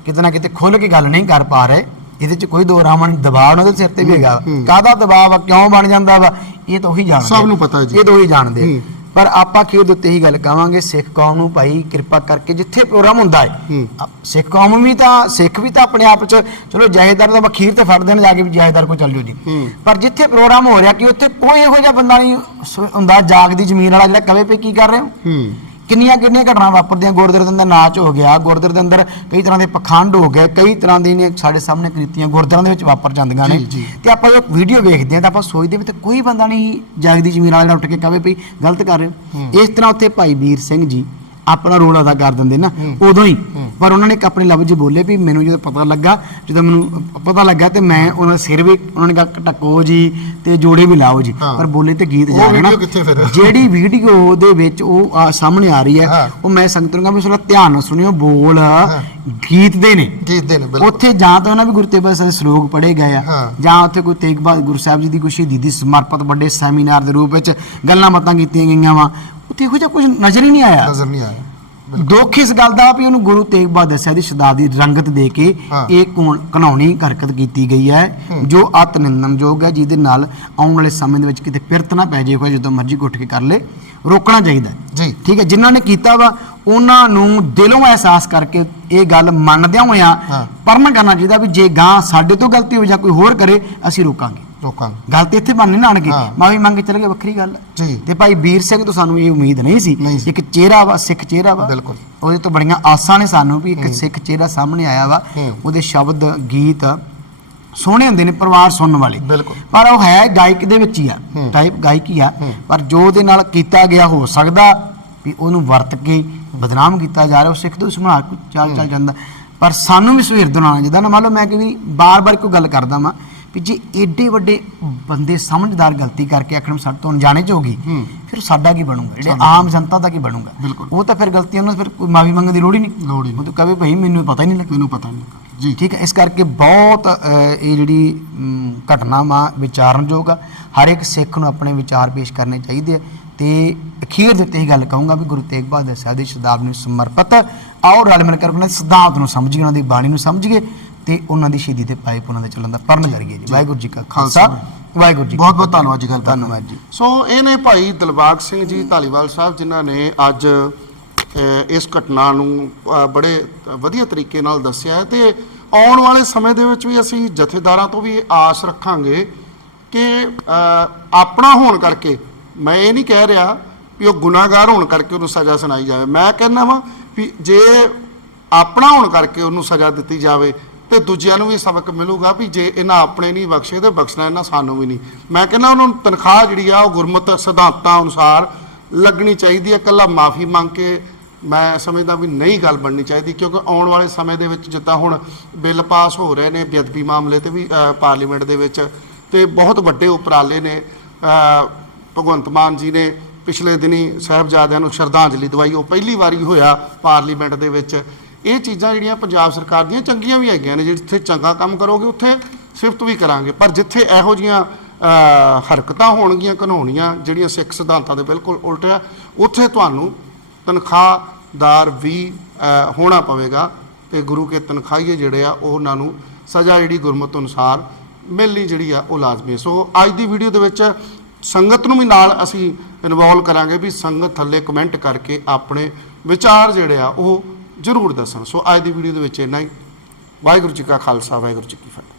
ਕਿਤੇ ਨਾ ਕਿਤੇ ਖੁੱਲ ਕੇ ਗੱਲ ਨਹੀਂ ਕਰ ਪਾ ਰਹੇ ਇਹਦੇ ਚ ਕੋਈ ਦੋ ਰਾਮਣ ਦਬਾਅ ਉਹਨਾਂ ਦੇ ਸਿਰ ਤੇ ਵੀ ਹੈਗਾ। ਕਾਹਦਾ ਦਬਾਅ ਵਾ ਕਿਉਂ ਬਣ ਜਾਂਦਾ ਵਾ ਇਹ ਤਾਂ ਉਹੀ ਜਾਣਦੇ ਸਭ ਨੂੰ ਪਤਾ ਜੀ। ਇਹ ਤਾਂ ਉਹੀ ਜਾਣਦੇ ਆ। ਪਰ ਆਪਾਂ ਖੇਡ ਉੱਤੇ ਹੀ ਗੱਲ ਕਵਾਂਗੇ? ਸਿੱਖ ਕੌਮ ਨੂੰ ਭਾਈ ਕਿਰਪਾ ਕਰਕੇ ਜਿੱਥੇ ਪ੍ਰੋਗਰਾਮ ਹੁੰਦਾ ਹੈ। ਸਿੱਖ ਕੌਮ ਵੀ ਤਾਂ ਸਿੱਖ ਵੀ ਤਾਂ ਆਪਣੇ ਆਪ ਚ ਚਲੋ ਜਾਇਦਾਰ ਦਾ ਵਖੀਰ ਤੇ ਫੜਦੇ ਨੇ ਜਾ ਕੇ ਵੀ ਜਾਇਦਾਰ ਕੋ ਚੱਲ ਜਾਓ ਜੀ। ਪਰ ਜਿੱਥੇ ਪ੍ਰੋਗਰਾਮ ਹੋ ਰਿਹਾ ਕਿ ਉੱਥੇ ਕੋਈ ਇਹੋ ਜਿਹਾ ਬੰਦਾ ਨਹੀਂ ਹੁੰਦਾ ਜਾਗਦੀ ਜ਼ਮੀਨ ਵਾਲਾ ਜਿਹੜਾ ਕਵੇ ਪਈ ਕੀ ਕਰ ਰਹੇ। ਹੂੰ। ਕਿੰਨੀਆਂ ਕਿੰਨੀਆਂ ਘਟਨਾ ਵਾਪਰਦੀਆਂ? ਗੁਰਦੁਆਰੇ ਦੇ ਅੰਦਰ ਨਾਚ ਹੋ ਗਿਆ ਗੁਰਦੁਆਰੇ ਦੇ ਅੰਦਰ ਕਈ ਤਰ੍ਹਾਂ ਦੇ ਪਖੰਡ ਹੋ ਗਏ ਕਈ ਤਰ੍ਹਾਂ ਦੀ ਨੇ ਸਾਡੇ ਸਾਹਮਣੇ ਕ੍ਰਿਤੀਆਂ ਗੁਰਦੁਆਰਿਆਂ ਦੇ ਵਿੱਚ ਵਾਪਰ ਜਾਂਦੀਆਂ ਨੇ। ਜੀ, ਜੀ। ਤੇ ਆਪਾਂ ਜਦੋਂ ਵੀਡੀਓ ਵੇਖਦੇ ਹਾਂ ਤਾਂ ਆਪਾਂ ਸੋਚਦੇ ਵੀ ਤੇ ਕੋਈ ਬੰਦਾ ਨਹੀਂ ਜਾਗਦੀ ਜ਼ਮੀਨ ਵਾਲਾ ਜਿਹੜਾ ਉੱਠ ਕੇ ਕਵੇ ਪਈ ਗਲਤ ਕਰ ਰਹੇ। ਹੋ। ਇਸ ਤਰ੍ਹਾਂ ਉੱਥੇ ਭਾਈ ਵੀਰ ਸਿੰਘ ਜੀ ਆਪਣਾ ਰੋਲ ਅਦਾ ਕਰ ਦਿੰਦੇ ਨਾ ਉਦੋਂ ਹੀ। ਪਰ ਉਹਨਾਂ ਨੇ ਇੱਕ ਆਪਣੇ ਲਫ਼ਜ਼ ਬੋਲੇ ਵੀ ਮੈਨੂੰ ਜਦੋਂ ਪਤਾ ਲੱਗਾ ਜਦੋਂ ਮੈਨੂੰ ਪਤਾ ਲੱਗਾ ਤੇ ਮੈਂ ਉਹਨਾਂ ਦਾ ਸਿਰ ਵੀ ਉਹਨਾਂ ਨੇ ਕਿਹਾ ਟਕੋ ਜੀ ਤੇ ਜੋੜੇ ਵੀ ਲਾਓ ਜੀ। ਪਰ ਬੋਲੇ ਤੇ ਗੀਤ ਜਾ ਰਹੇ ਨਾ? ਜਿਹੜੀ ਵੀਡੀਓ ਦੇ ਵਿੱਚ ਉਹ ਆ ਸਾਹਮਣੇ ਆ ਰਹੀ ਹੈ। ਉਹ ਮੈਂ ਸੰਗਤ ਨੂੰ ਕਹਾਂ ਥੋੜਾ ਧਿਆਨ ਨਾਲ ਸੁਣਿਓ ਬੋਲ। ਗੀਤ ਦੇ ਨੇ। ਗੀਤ ਦੇ ਨੇ ਬਿਲਕੁਲ। ਉੱਥੇ ਜਾਂ ਤਾਂ ਉਹਨਾਂ ਵੀ ਗੁਰੂ ਤੇਗ ਬਹਾਦਰ ਸ਼ਲੋਕ ਪੜ੍ਹੇ ਗਏ ਆ। ਜਾਂ ਉੱਥੇ ਕੋਈ ਤੇਗ ਬਹਾਦਰ ਗੁਰੂ ਸਾਹਿਬ ਜੀ ਦੀ ਕੋਈ ਸ਼ਹੀਦੀ ਦੀ ਸਮਰਪਿਤ ਵੱਡੇ ਸੈਮੀਨਾਰ ਦੇ ਰੂਪ ਵਿੱਚ ਗੱਲਾਂ ਬਾਤਾਂ ਕੀਤੀਆਂ ਗਈਆਂ ਵਾ। ਉੱਥੇ ਇਹੋ ਜਿਹਾ ਕੁਝ ਨਜ਼ਰ ਹੀ ਨਹੀਂ ਆਇਆ ਨਜ਼ਰ ਨਹੀਂ ਆਇਆ ਦੁੱਖ ਇਸ ਗੱਲ ਦਾ ਵੀ ਉਹਨੂੰ ਗੁਰੂ ਤੇਗ ਬਹਾਦਰ ਸਾਹਿਬ ਦੀ ਸ਼ਤਾਬਦੀ ਦੀ ਰੰਗਤ ਦੇ ਕੇ ਹਾਂ। ਇਹ ਕੋਣ ਘਨਾਉਣੀ ਹਰਕਤ ਕੀਤੀ ਗਈ ਹੈ ਜੋ ਅਤ ਨਿੰਦਨਯੋਗ ਹੈ ਜਿਹਦੇ ਨਾਲ ਆਉਣ ਵਾਲੇ ਸਮੇਂ ਦੇ ਵਿੱਚ ਕਿਤੇ ਪਿਰਤ ਨਾ ਪੈ ਜੇ ਕੋਈ ਜਦੋਂ ਮਰਜ਼ੀ ਉੱਠ ਕੇ ਕਰ ਲੇ ਰੋਕਣਾ ਚਾਹੀਦਾ ਹੈ। ਜੀ ਠੀਕ ਹੈ ਜਿਨ੍ਹਾਂ ਨੇ ਕੀਤਾ ਵਾ ਉਹਨਾਂ ਨੂੰ ਦਿਲੋਂ ਅਹਿਸਾਸ ਕਰਕੇ ਇਹ ਗੱਲ ਮੰਨਦਿਆਂ ਹੋਇਆਂ ਹਾਂ। ਪਰਨ ਕਰਨਾ ਚਾਹੀਦਾ ਵੀ ਜੇ ਗਾਂ ਸਾਡੇ ਤੋਂ ਗਲਤੀ ਹੋ ਜਾਂ ਕੋਈ ਹੋਰ ਕਰੇ ਅਸੀਂ ਰੋਕਾਂਗੇ ਰੋਕਾਂਗੇ ਗੱਲ ਤੇ ਇੱਥੇ ਬਣਨੀ ਨਾ ਆਣਗੇ ਹਾਂ। ਮਾਫੀ ਮੰਗ ਕੇ ਚਲੇ ਗਏ ਵੱਖਰੀ ਗੱਲ ਹੈ ਜੀ ਤੇ ਭਾਈ ਵੀਰ ਸਿੰਘ ਤੋਂ ਸਾਨੂੰ ਇਹ ਉਮੀਦ ਨਹੀਂ ਸੀ ਨਹੀਂ ਸੀ। ਇੱਕ ਚਿਹਰਾ ਵਾ ਸਿੱਖ ਚਿਹਰਾ ਵਾ ਬਿਲਕੁਲ। ਉਹਦੇ ਤੋਂ ਬੜੀਆਂ ਆਸਾਂ ਨੇ ਸਾਨੂੰ ਵੀ ਇੱਕ ਸਿੱਖ ਚਿਹਰਾ ਸਾਹਮਣੇ ਆਇਆ ਵਾ ਹੂੰ। ਉਹਦੇ ਸ਼ਬਦ ਗੀਤ ਸੋਹਣੇ ਹੁੰਦੇ ਨੇ ਪਰਿਵਾਰ ਸੁਣਨ ਵਾਲੇ ਬਿਲਕੁਲ। ਪਰ ਉਹ ਹੈ ਗਾਇਕ ਦੇ ਵਿੱਚ ਹੀ ਆ ਹੂੰ। ਟਾਈਪ ਗਾਇਕੀ ਆ ਹੂੰ। ਪਰ ਜੋ ਉਹਦੇ ਨਾਲ ਕੀਤਾ ਗਿਆ ਹੋ ਸਕਦਾ ਵੀ ਉਹਨੂੰ ਵਰਤ ਕੇ ਬਦਨਾਮ ਕੀਤਾ ਜਾ ਰਿਹਾ ਉਹ ਸਿੱਖ ਤੋਂ ਸੁਣਾ ਕੇ ਚੱਲ ਚੱਲ ਜਾਂਦਾ ਪਰ ਸਾਨੂੰ ਵੀ ਸਵੇਰ ਦੁਨਾਣਾ ਜਿੱਦਾਂ ਨਾ ਮੰਨ ਲਓ ਮੈਂ ਕਿ ਵੀ ਬਾਰ-ਬਾਰ ਕੋਈ ਗੱਲ ਕਰਦਾ ਵਾਂ ਵੀ ਜੇ ਏਡੇ ਵੱਡੇ ਬੰਦੇ ਸਮਝਦਾਰ ਗਲਤੀ ਕਰਕੇ ਆਖਣ ਸਾਡੇ ਤੋਂ ਅਣਜਾਣੇ ਚ ਹੋ ਗਈ। ਫਿਰ ਸਾਡਾ ਕੀ ਬਣੂਗਾ? ਜਿਹੜੇ ਆਮ ਜਨਤਾ ਦਾ ਕੀ ਬਣੂਗਾ। ਉਹ ਤਾਂ ਫਿਰ ਗਲਤੀਆਂ ਨੂੰ ਫਿਰ ਕੋਈ ਮਾਫੀ ਮੰਗਣ ਦੀ ਲੋੜ ਹੀ ਨਹੀਂ। ਲੋੜ ਹੀ ਨਹੀਂ। ਉਹ ਤਾਂ ਕਹੇ ਭਾਈ ਮੈਨੂੰ ਪਤਾ ਹੀ ਨਹੀਂ ਲੱਗਾ। ਮੈਨੂੰ ਪਤਾ ਨਹੀਂ ਲੱਗਾ। ਜੀ। ਠੀਕ ਹੈ ਇਸ ਕਰਕੇ ਬਹੁਤ ਇਹ ਜਿਹੜੀ ਮ, ਘਟਨਾ ਵਾ ਵਿਚਾਰਨਯੋਗ ਆ ਹਰ ਇੱਕ ਸਿੱਖ ਨੂੰ ਆਪਣੇ ਵਿਚਾਰ ਪੇਸ਼ ਕਰਨੇ ਚਾਹੀਦੇ ਆ। ਤੇ ਅਖੀਰ ਦੇ ਉੱਤੇ ਇਹ ਗੱਲ ਕਹੂੰਗਾ ਵੀ ਗੁਰੂ ਤੇਗ ਬਹਾਦਰ ਸਾਹਿਬ ਦੀ ਸ਼ਤਾਬਦੀ ਨੂੰ ਸਮਰਪਿਤ ਆਓ ਰਲ ਮਿਲ ਕੇ ਦੇ ਸਿਧਾਂਤ ਨੂੰ ਸਮਝੀਏ ਉਹਨਾਂ ਦੀ ਬਾਣੀ ਨੂੰ ਸਮਝੀਏ। ਤੇ ਉਹਨਾਂ ਦੀ ਸ਼ਹੀਦੀ ਤੇ ਪਾਈਪ ਉਹਨਾਂ ਦੇ ਚੱਲਣ ਦਾ ਪਰਨ ਕਰੀਏ ਜੀ। ਵਾਹਿਗੁਰੂ ਜੀ ਕਾ ਖਾਲਸਾ ਵਾਹਿਗੁਰੂ ਜੀ ਬਹੁਤ ਬਹੁਤ। ਧੰਨਵਾਦ ਜੀ ਗੱਲ। ਧੰਨਵਾਦ ਜੀ। ਸੋ ਇਹ ਨੇ ਭਾਈ ਦਿਲਬਾਗ ਸਿੰਘ ਜੀ ਧਾਲੀਵਾਲ ਸਾਹਿਬ ਜਿਨ੍ਹਾਂ ਨੇ ਅੱਜ ਇਸ ਘਟਨਾ ਨੂੰ ਬੜੇ ਵਧੀਆ ਤਰੀਕੇ ਨਾਲ ਦੱਸਿਆ ਹੈ। ਤੇ ਆਉਣ ਵਾਲੇ ਸਮੇਂ ਦੇ ਵਿੱਚ ਵੀ ਅਸੀਂ ਜਥੇਦਾਰਾਂ ਤੋਂ ਵੀ ਆਸ ਰੱਖਾਂਗੇ ਕਿ ਆਪਣਾ ਹੋਣ ਕਰਕੇ ਮੈਂ ਇਹ ਨਹੀਂ ਕਹਿ ਰਿਹਾ ਵੀ ਉਹ ਗੁਨਾਹਗਾਰ ਹੋਣ ਕਰਕੇ ਉਹਨੂੰ ਸਜ਼ਾ ਸੁਣਾਈ ਜਾਵੇ। ਮੈਂ ਕਹਿੰਦਾ ਵਾਂ ਵੀ ਜੇ ਆਪਣਾ ਹੋਣ ਕਰਕੇ ਉਹਨੂੰ ਸਜ਼ਾ ਦਿੱਤੀ ਜਾਵੇ ਤੇ ਦੂਜਿਆਂ ਨੂੰ ਵੀ ਸਬਕ ਮਿਲੂਗਾ ਵੀ ਜੇ ਇਹਨਾਂ ਆਪਣੇ ਨਹੀਂ ਬਖਸ਼ੇ ਤੇ ਬਖਸ਼ਣਾ ਇਹਨਾਂ ਸਾਨੂੰ ਵੀ ਨਹੀਂ। ਮੈਂ ਕਹਿੰਦਾ ਉਹਨਾਂ ਨੂੰ ਤਨਖਾਹ ਜਿਹੜੀ ਆ, ਉਹ ਗੁਰਮਤ ਸਿਧਾਂਤਾਂ ਅਨੁਸਾਰ ਲੱਗਣੀ ਚਾਹੀਦੀ ਹੈ ਇਕੱਲਾ ਮਾਫੀ ਮੰਗ ਕੇ ਮੈਂ ਸਮਝਦਾ ਵੀ ਨਹੀਂ ਗੱਲ ਬਣਨੀ ਚਾਹੀਦੀ, ਕਿਉਂਕਿ ਆਉਣ ਵਾਲੇ ਸਮੇਂ ਦੇ ਵਿੱਚ ਜਿੱਦਾਂ ਹੁਣ ਬਿੱਲ ਪਾਸ ਹੋ ਰਹੇ ਨੇ ਬੇਅਦਬੀ ਮਾਮਲੇ ਤੇ ਵੀ ਪਾਰਲੀਮੈਂਟ ਦੇ ਵਿੱਚ ਤੇ ਬਹੁਤ ਵੱਡੇ ਉਪਰਾਲੇ ਨੇ। ਭਗਵੰਤ ਮਾਨ ਜੀ ਨੇ ਪਿਛਲੇ ਦਿਨੀ ਸਾਹਿਬਜ਼ਾਦਿਆਂ ਨੂੰ ਸ਼ਰਧਾਂਜਲੀ ਦਵਾਈ, ਉਹ ਪਹਿਲੀ ਵਾਰੀ ਹੋਇਆ ਪਾਰਲੀਮੈਂਟ ਦੇ ਵਿੱਚ। ਇਹ ਚੀਜ਼ਾਂ ਜਿਹੜੀਆਂ ਪੰਜਾਬ ਸਰਕਾਰ ਦੀਆਂ ਚੰਗੀਆਂ ਵੀ ਹੈਗੀਆਂ ਨੇ ਜਿੱਥੇ ਚੰਗਾ ਕੰਮ ਕਰੋਗੇ, ਉੱਥੇ ਸਿਫਤ ਵੀ ਕਰਾਂਗੇ। ਪਰ ਜਿੱਥੇ ਇਹੋ ਜੀਆਂ ਹਰਕਤਾਂ ਹੋਣਗੀਆਂ ਕਾਨੂੰਨੀਆਂ ਜਿਹੜੀਆਂ ਸਿੱਖ ਸਿਧਾਂਤਾਂ ਦੇ ਬਿਲਕੁਲ ਉਲਟ ਹੈ ਉੱਥੇ ਤੁਹਾਨੂੰ ਤਨਖਾਹਦਾਰ ਵੀ ਹੋਣਾ ਪਵੇਗਾ ਤੇ ਗੁਰੂ ਕੇ ਤਨਖਾਹੀਏ ਜਿਹੜੇ ਆ, ਉਹ ਉਹਨਾਂ ਨੂੰ ਸਜ਼ਾ ਜਿਹੜੀ ਗੁਰਮਤ ਅਨੁਸਾਰ ਮਿਲਣੀ ਜਿਹੜੀ ਆ, ਉਹ ਲਾਜ਼ਮੀ ਹੈ ਸੋ ਅੱਜ ਦੀ ਵੀਡੀਓ ਦੇ ਵਿੱਚ ਸੰਗਤ ਨੂੰ ਵੀ ਨਾਲ ਅਸੀਂ ਇਨਵੋਲਵ ਕਰਾਂਗੇ ਵੀ ਸੰਗਤ ਥੱਲੇ ਕਮੈਂਟ ਕਰਕੇ ਆਪਣੇ ਵਿਚਾਰ ਜਿਹੜੇ ਆ, ਉਹ ਜ਼ਰੂਰ ਦੱਸਣ। ਸੋ ਅੱਜ ਦੀ ਵੀਡੀਓ ਦੇ ਵਿੱਚ ਇੰਨਾ ਹੀ। ਵਾਹਿਗੁਰੂ ਜੀ ਕਾ ਖਾਲਸਾ, ਵਾਹਿਗੁਰੂ ਜੀ ਕੀ ਫਤਿਹ।